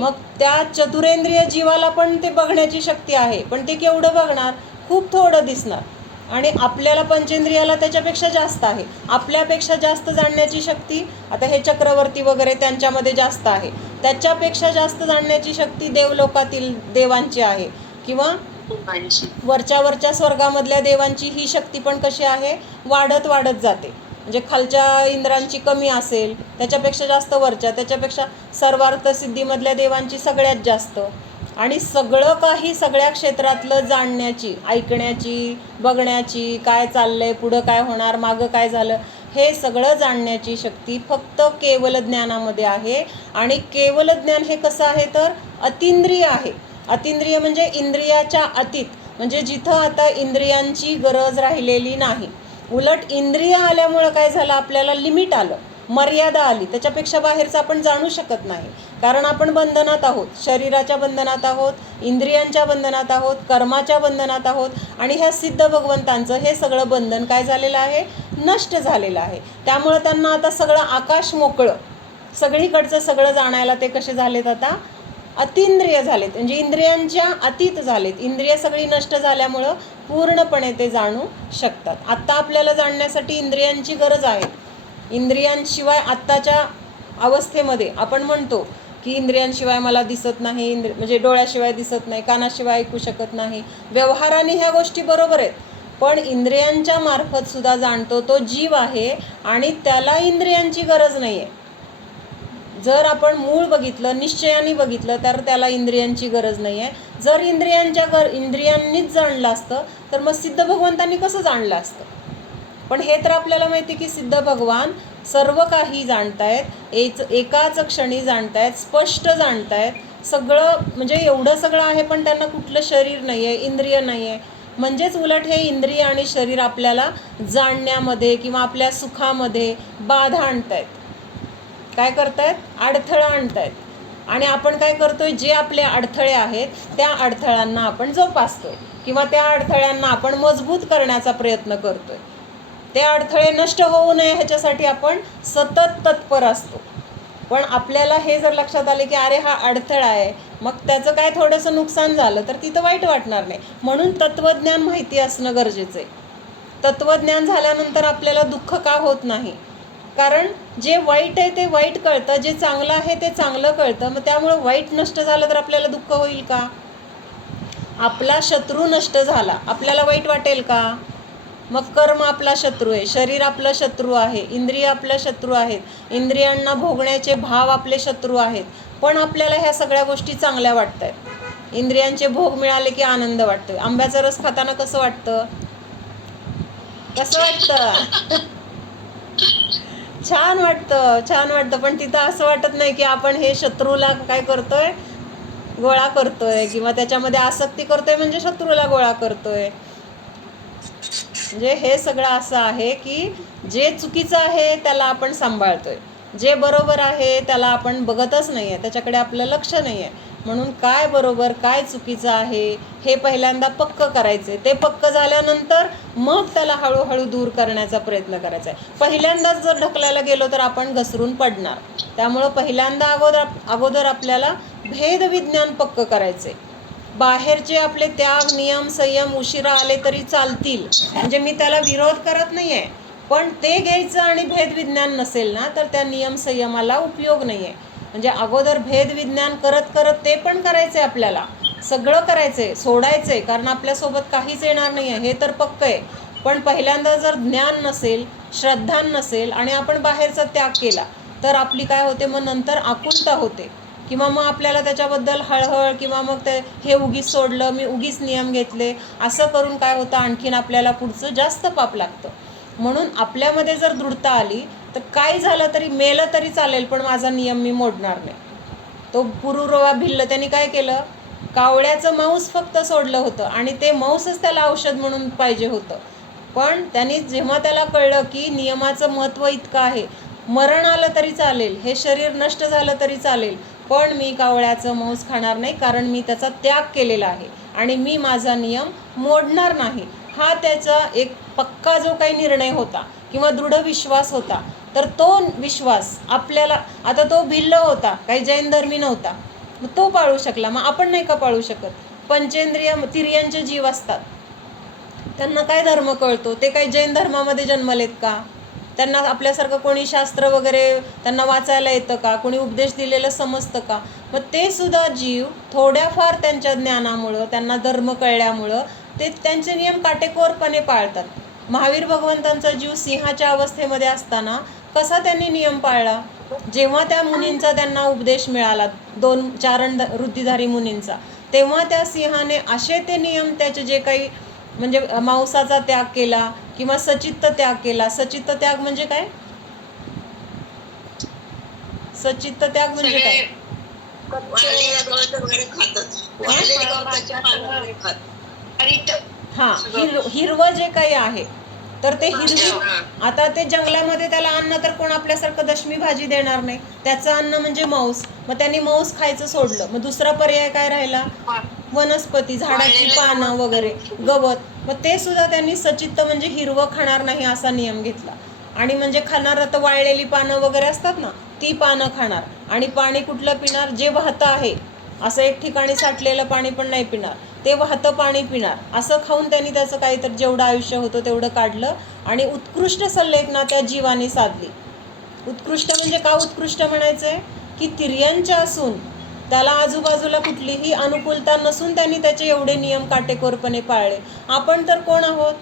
मग त्या चतुरेंद्रिय जीवाला पण ते बघण्याची शक्ती आहे, पण ते केवढं बघणार? खूप थोडं दिसणार. आणि आपल्याला पंचेंद्रियाला त्याच्यापेक्षा जास्त आहे. आपल्यापेक्षा जास्त जाणण्याची शक्ती आता हे चक्रवर्ती वगैरे त्यांच्यामध्ये जास्त आहे. त्याच्यापेक्षा जास्त जाणण्याची शक्ती देवलोकातील देवांची आहे, किंवा वरच्या स्वर्गामधल्या देवांची ही शक्ती पण कशी आहे? वाढत वाढत जाते. म्हणजे खालच्या इंद्रांची कमी असेल, त्याच्यापेक्षा जास्त वरच्या, त्याच्यापेक्षा सर्वार्थ सिद्धीमधल्या देवांची सगळ्यात जास्त. आणि सगळं काही सगळ्या क्षेत्रातलं जाणण्याची, ऐकण्याची, बघण्याची, काय चाललंय, पुढं काय होणार, मागं काय झालं, हे सगळं जाणण्याची शक्ती फक्त केवल ज्ञानामध्ये आहे. आणि केवल ज्ञान हे कसं आहे तर अतिंद्रिय आहे. अतिंद्रिय म्हणजे इंद्रियाच्या अतीत, म्हणजे जिथं आता इंद्रियांची गरज राहिलेली नाही. उलट इंद्रिय आल्यामुळं काय झालं, आपल्याला लिमिट आलं, मर्यादा आली, त्याच्यापेक्षा बाहेरचं आपण जाणू शकत नाही. कारण आपण बंधनात आहोत, शरीराच्या बंधनात आहोत, इंद्रियांच्या बंधनात आहोत, कर्माच्या बंधनात आहोत. आणि ह्या सिद्ध भगवंतांचं हे सगळं बंधन काय झालेलं आहे? नष्ट झालेलं आहे. त्यामुळं त्यांना आता सगळं आकाश मोकळं, सगळीकडचं सगळं जाणायला ते कसे झालेत? आता अतिंद्रिय झालेत, म्हणजे इंद्रियांच्या अतीत झालेत. इंद्रिय सगळी नष्ट झाल्यामुळं पूर्णपणे ते जाणू शकतात. आत्ता आपल्याला जाणण्यासाठी इंद्रियांची गरज आहे. इंद्रियांशिवाय आत्ताच्या अवस्थेमध्ये आपण म्हणतो की इंद्रियांशिवाय मला दिसत नाही, म्हणजे डोळ्याशिवाय दिसत नाही, कानाशिवाय ऐकू शकत नाही. व्यवहाराने ह्या गोष्टी बरोबर आहेत, पण इंद्रियांच्या मार्फत सुद्धा जाणतो तो जीव आहे, आणि त्याला इंद्रियांची गरज नाही आहे. जर आपण मूळ बघितलं, निश्चयाने बघितलं, तर त्याला इंद्रियांची गरज नाही आहे. जर इंद्रियांनीच जाणलं असतं तर मग सिद्ध भगवंतांनी कसं जाणलं असतं? पण हे तर आपल्याला माहिती की सिद्ध भगवान सर्व काही जाणतायत, एकाच क्षणी जाणतायत, स्पष्ट जाणतायत सगळं. म्हणजे एवढं सगळं आहे, पण त्यांना कुठलं शरीर नाही आहे, इंद्रिय नाही आहे, म्हणजेच उलट हे इंद्रिय आणि शरीर आपल्याला जाणण्यामध्ये किंवा आपल्या सुखामध्ये बाधा आणतायत. काय करतायत? अडथळा आणतायत. आणि आपण काय करतोय? जे आपले अडथळे आहेत त्या अडथळ्यांना आपण जोपासतोय किंवा त्या अडथळ्यांना आपण मजबूत करण्याचा प्रयत्न करतोय. ते अडथळे नष्ट होऊ नये ह्याच्यासाठी आपण सतत तत्पर असतो. पण आपल्याला हे जर लक्षात आले की अरे हा अडथळा आहे, मग त्याचं काय थोडंसं नुकसान झालं तर तिथं वाईट वाटणार नाही. म्हणून तत्त्वज्ञान माहिती असणं गरजेचं आहे. तत्त्वज्ञान झाल्यानंतर आपल्याला दुःख का होत नाही? कारण जे वाईट आहे ते वाईट कळतं, जे चांगलं आहे ते चांगलं कळतं. मग त्यामुळं वाईट नष्ट झालं तर आपल्याला दुःख होईल का? आपला शत्रू नष्ट झाला, आपल्याला वाईट वाटेल का? मग कर्म आपला शत्रू आहे, शरीर आपलं शत्रू आहे, इंद्रिय आपलं शत्रू आहेत, इंद्रियांना भोगण्याचे भाव आपले शत्रू आहेत. पण आपल्याला ह्या सगळ्या गोष्टी चांगल्या वाटत आहेत. इंद्रियांचे भोग मिळाले की आनंद वाटतोय. आंब्याचा रस खाताना कसं वाटतं? कसं वाटतं? छान वाटतं, छान वाटतं. पण तिथं असं वाटत नाही की आपण हे शत्रूला काय करतोय? गोळा करतोय किंवा त्याच्यामध्ये आसक्ती करतोय म्हणजे शत्रूला गोळा करतोय. म्हणजे हे सगळं असं आहे की जे चुकीचं आहे त्याला आपण सांभाळतोय, जे बरोबर आहे त्याला आपण बघतच नाही आहे, त्याच्याकडे आपलं लक्ष नाही आहे. म्हणून काय बरोबर काय चुकीचं आहे हे पहिल्यांदा पक्क करायचं आहे. ते पक्क झाल्यानंतर मग त्याला हळूहळू दूर करण्याचा प्रयत्न करायचा आहे. पहिल्यांदाच जर ढकलायला गेलो तर आपण घसरून पडणार. त्यामुळं पहिल्यांदा अगोदर आपल्याला भेदविज्ञान पक्क करायचे. बाहेरचे आपले त्याग नियम संयम उशिरा आले तरी चालतील, म्हणजे मी त्याला विरोध करत नाही आहे, पण ते घ्यायचं आणि भेदविज्ञान नसेल ना तर त्या नियम संयमाला उपयोग नाही आहे. म्हणजे अगोदर भेदविज्ञान करत करत ते पण करायचं आहे, आपल्याला सगळं करायचं आहे, सोडायचं आहे, कारण आपल्यासोबत काहीच येणार नाही आहे हे तर पक्क आहे. पण पहिल्यांदा जर ज्ञान नसेल श्रद्धा नसेल आणि आपण बाहेरचा त्याग केला तर आपली काय होते? मग नंतर आकुलता होते किंवा मग आपल्याला त्याच्याबद्दल हळहळ किंवा मग ते हे उगीच सोडलं, मी उगीच नियम घेतले, असं करून काय होतं? आणखीन आपल्याला पुढचं जास्त पाप लागतं. म्हणून आपल्यामध्ये जर दृढता आली तर काय झालं तरी, मेलं तरी चालेल, पण माझा नियम मी मोडणार नाही. तो पुरुरवा भिल्ल त्यांनी काय केलं? कावळ्याचं मांस फक्त सोडलं होतं आणि ते मांसच त्याला औषध म्हणून पाहिजे होतं. पण त्यांनी जेव्हा त्याला कळलं की नियमाचं महत्त्व इतकं आहे, मरण आलं तरी चालेल, हे शरीर नष्ट झालं तरी चालेल, पण मी कावळ्याचं मांस खाणार नाही, कारण मी त्याचा त्याग केलेला आहे आणि मी माझा नियम मोडणार नाही. हा त्याचा एक पक्का जो काही निर्णय होता किंवा दृढ विश्वास होता. तर तो विश्वास आपल्याला, आता तो भिल्ल होता, काही जैन धर्मी नव्हता, तो पाळू शकला, मग आपण नाही का पाळू शकत? पंचेंद्रिय तिर्यांचे जीव असतात, त्यांना काय धर्म कळतो? ते काही जैन धर्मामध्ये जन्मलेत का? त्यांना आपल्यासारखं कोणी शास्त्र वगैरे त्यांना वाचायला येतं का? कोणी उपदेश दिलेलं समजतं का? मग ते सुद्धा जीव थोड्याफार त्यांच्या ज्ञानामुळं, त्यांना धर्म कळल्यामुळं ते त्यांचे नियम काटेकोरपणे पाळतात. महावीर भगवंतांचा जीव सिंहाच्या अवस्थेमध्ये असताना कसा त्यांनी नियम पाळला? जेव्हा त्या मुनींचा त्यांना उपदेश मिळाला, 2 चारण वृद्धिधारी मुनींचा, तेव्हा त्या सिंहाने असे ते नियम, त्याचे जे काही म्हणजे मांसाचा त्याग केला किंवा सचित्त त्याग केला. सचित्त त्याग म्हणजे काय? सचित्त त्याग म्हणजे काय? वाळलेल्या गवत वगैरे खातात, वाळलेल्या गवताच्या पानं वगैरे खातात. हा, हिरवं जे काही आहे तर ते आता ते जंगलामध्ये त्याला अन्न तर कोण आपल्यासारखं दशमी भाजी देणार नाही, त्याचं अन्न म्हणजे मांस. मग त्यांनी मांस खायचं सोडलं, मग दुसरा पर्याय काय राहिला? वनस्पती, झाडाची पानं वगैरे, गवत. मग ते सुद्धा त्यांनी सचित्त म्हणजे हिरवं खाणार नाही असा नियम घेतला. आणि म्हणजे खाणार तर वाळलेली पानं वगैरे असतात ना, ती पानं खाणार. आणि पाणी कुठलं पिणार? जे वाहतं आहे, असं एक ठिकाणी साठलेलं पाणी पण नाही पिणार, ते वाहतं पाणी पिणार. असं खाऊन त्यांनी त्याचं काहीतरी जेवढं आयुष्य होतं तेवढं काढलं आणि उत्कृष्ट संलेखना त्या जीवानी साधली. उत्कृष्ट म्हणजे का उत्कृष्ट म्हणायचं आहे? की तिर्यंच्या असून त्याला आजूबाजूला कुठलीही अनुकूलता नसून त्यांनी त्याचे एवढे नियम काटेकोरपणे पाळले. आपण तर कोण आहोत?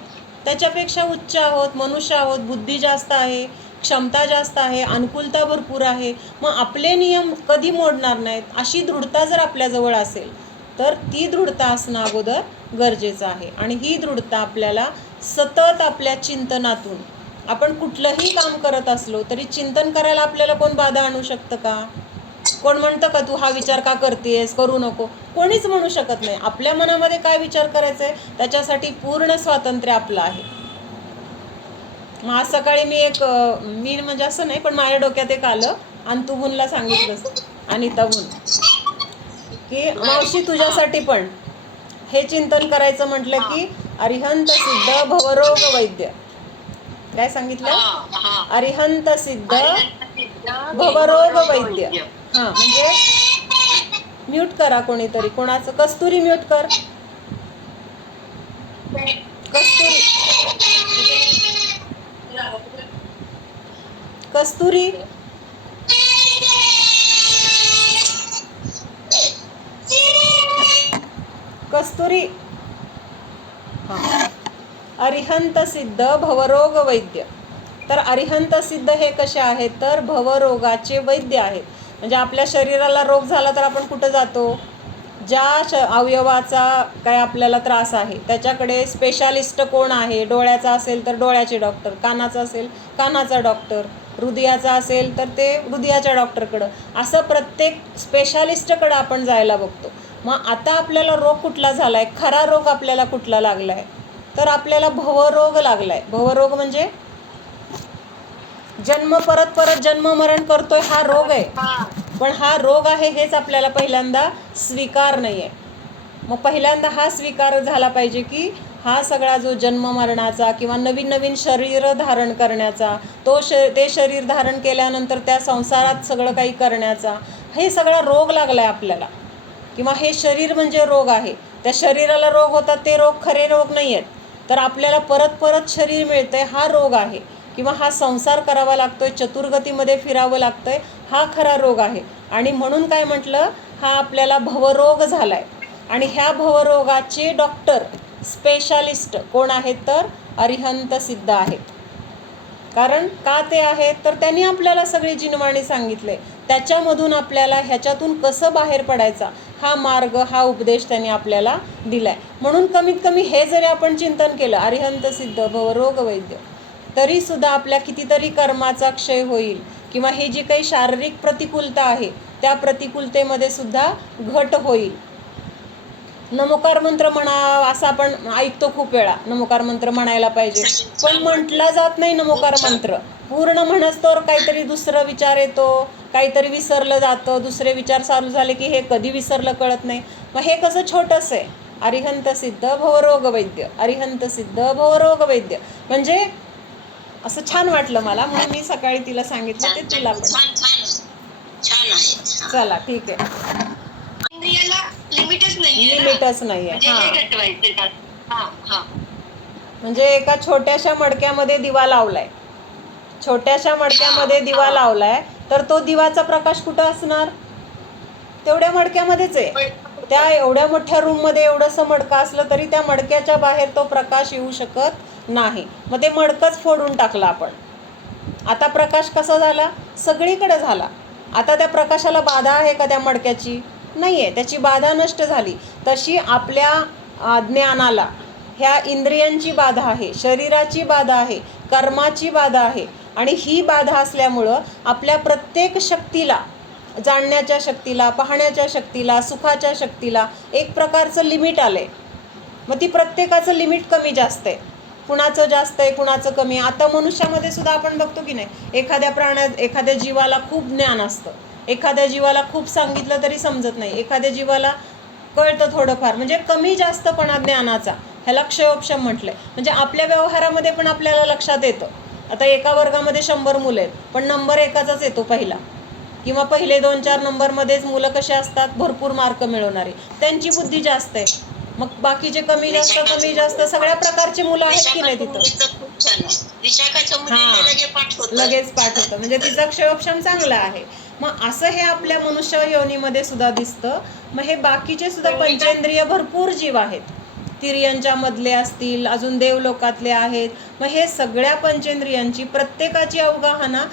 त्याच्यापेक्षा उच्च आहोत, मनुष्य आहोत, बुद्धी जास्त आहे, क्षमता जास्त आहे, अनुकूलता भरपूर आहे. मग आपले नियम कधी मोडणार नाहीत अशी दृढता जर आपल्याजवळ असेल तर ती दृढता असणं अगोदर गरजेचं आहे. आणि ही दृढता आपल्याला सतत आपल्या चिंतनातून, आपण कुठलंही काम करत असलो तरी चिंतन करायला आपल्याला कोण बाधा आणू शकतं का? कोण म्हणतं का तू हा विचार का करतेस, करू नको? कोणीच म्हणू शकत नाही. आपल्या मनामध्ये काय विचार करायचा आहे त्याच्यासाठी पूर्ण स्वातंत्र्य आपलं आहे. मग आज सकाळी मी म्हणजे असं नाही, पण माझ्या डोक्यात एक आलं आणि तू भूनला सांगितलं अनिता भून की मावशी तुझ्यासाठी पण हे चिंतन करायचं म्हटलं की अरिहंत सिद्ध भवरोग वैद्य. काय सांगितलं? अरिहंत सिद्ध भवरोग वैद्य. हा म्हणजे म्यूट करा कोणीतरी, कोणाचं? कस्तुरी म्यूट कर. कस्तुरी, कस्तुरी कस्तुरी. हा, अरिहंत सिद्ध भवरोग वैद्य. तर अरिहंत सिद्ध हे कसे आहेत तर भवरोगाचे वैद्य आहेत. म्हणजे आपल्या शरीराला रोग झाला तर आपण कुठं जातो? ज्या अवयवाचा काय आपल्याला त्रास आहे त्याच्याकडे स्पेशालिस्ट कोण आहे? डोळ्याचा असेल तर डोळ्याचे डॉक्टर, कानाचा असेल कानाचा डॉक्टर, हृदयाचा असेल तर ते हृदयाच्या डॉक्टरकडं, असं प्रत्येक स्पेशालिस्टकडं आपण जायला बघतो. मग आता आपल्याला रोग कुठला झाला आहे? खरा रोग आपल्याला कुठला लागला आहे तर आपल्याला भवरोग लागला आहे. भवरोग म्हणजे जन्म परत परत जन्म मरण करतोय हा रोग आहे. पण हा रोग आहे हेच आपल्याला पहिल्यांदा स्वीकार नाही आहे. मग पहिल्यांदा हा स्वीकार झाला पाहिजे की हा सगळा जो जन्म मरणाचा किंवा नवीन नवीन शरीर धारण करण्याचा, ते शरीर धारण केल्यानंतर त्या संसारात सगळं काही करण्याचा, हे सगळा रोग लागला आहे आपल्याला. किंवा हे शरीर म्हणजे रोग आहे. त्या शरीराला रोग होतात ते रोग खरे रोग नाही आहेत. तर आपल्याला परत परत शरीर मिळतंय हा रोग आहे. किंवा हा संसार करावा लागतोय, चतुर्गतीमध्ये फिरावं लागतंय, हा खरा रोग आहे. आणि म्हणून काय म्हटलं, हा आपल्याला भवरोग झाला आहे. आणि ह्या भवरोगाचे डॉक्टर स्पेशालिस्ट कोण आहेत तर अरिहंत सिद्ध आहेत. कारण का ते आहेत तर त्यांनी आपल्याला सगळी जिनवाणी सांगितले. त्याच्यामधून आपल्याला ह्याच्यातून कसं बाहेर पडायचा हा मार्ग, हा उपदेश त्यांनी आपल्याला दिलाय. म्हणून कमीत कमी हे जरी आपण चिंतन केलं अरिहंत सिद्ध भवरोग वैद्य, तरी सुद्धा आपल्या कितीतरी कर्माचा क्षय होईल. किंवा ही जी काही शारीरिक प्रतिकूलता आहे त्या प्रतिकूलतेमध्ये सुद्धा घट होईल. नमोकार मंत्र म्हणा असं आपण ऐकतो खूप वेळा, नमोकार मंत्र म्हणायला पाहिजे, पण म्हटला जात नाही नमोकार मंत्र. पूर्ण म्हणस्तोवर काहीतरी दुसरं विचार येतो, काहीतरी विसरलं जातं, दुसरे विचार चालू झाले की हे कधी विसरलं कळत नाही. मग हे कसं छोटंसं आहे, अरिहंत सिद्ध भवरोग वैद्य, अरिहंत सिद्ध भवरोग वैद्य. म्हणजे असं छान वाटलं मला म्हणून मी सकाळी तिला सांगितलं ते तुला पण. छान आहे. चला ठीक आहे, इंद्रियाला लिमिटच नाहीये ना. लिमिटच नाहीये. म्हणजे हा, हे घटवायचे त्यात. हा हा म्हणजे एका छोट्याशा मडक्यामध्ये दिवा लावलाय, छोट्याशा मडक्यामध्ये दिवा लावलाय, तर तो दिवाचा प्रकाश कुठं असणार? तेवढ्या मडक्यामध्येच आहे. त्या एवढ्या मोठ्या रूममध्ये एवढंसं मडकं असलं तरी त्या मडक्याच्या बाहेर तो प्रकाश येऊ शकत नाही. मग ते मडकंच फोडून टाकलं आपण. आता प्रकाश कसा झाला? सगळीकडे झाला. आता त्या प्रकाशाला बाधा आहे का त्या मडक्याची? नाही आहे, त्याची बाधा नष्ट झाली. तशी आपल्या ज्ञानाला ह्या इंद्रियांची बाधा आहे, शरीराची बाधा आहे, कर्माची बाधा आहे. आणि ही बाधा असल्यामुळं आपल्या प्रत्येक शक्तीला, जाणण्याच्या शक्तीला, पाहण्याच्या शक्तीला, सुखाच्या शक्तीला एक प्रकारचं लिमिट आलं आहे. मग ती प्रत्येकाचं लिमिट कमी जास्त आहे, कुणाचं जास्त आहे कुणाचं कमी. आता मनुष्यामध्ये सुद्धा आपण बघतो की नाही, एखाद्या जीवाला खूप ज्ञान असतं, एखाद्या जीवाला खूप सांगितलं तरी समजत नाही, एखाद्या जीवाला कळतं थोडंफार. म्हणजे कमी जास्तपणा ज्ञानाचा, ह्याला क्षयोपशम म्हटलंय. म्हणजे आपल्या व्यवहारामध्ये पण आपल्याला लक्षात येतं. आता एका वर्गामध्ये 100 मुलं आहेत, पण नंबर एकाचाच येतो पहिला, किंवा पहिले 2-4 नंबरमध्येच मुलं कसे असतात, भरपूर मार्क मिळवणारे, त्यांची बुद्धी जास्त आहे. मग बाकीचे कमी जास्त सगळ्या प्रकारचे मुलं आहेत की नाही तिथं. लगेच पाठ होतं, म्हणजे तिचा क्षयोपशम चांगला आहे. मग असं हे आपल्या मनुष्य योनीमध्ये सुद्धा दिसतं. मग हे बाकीचे सुद्धा पंचेंद्रिय भरपूर जीव आहेत, तिर्यंच्या मधले असतील, अजून देवलोकातले आहेत. मग हे सगळ्या पंचेंद्रियांची प्रत्येकाची अवगाहना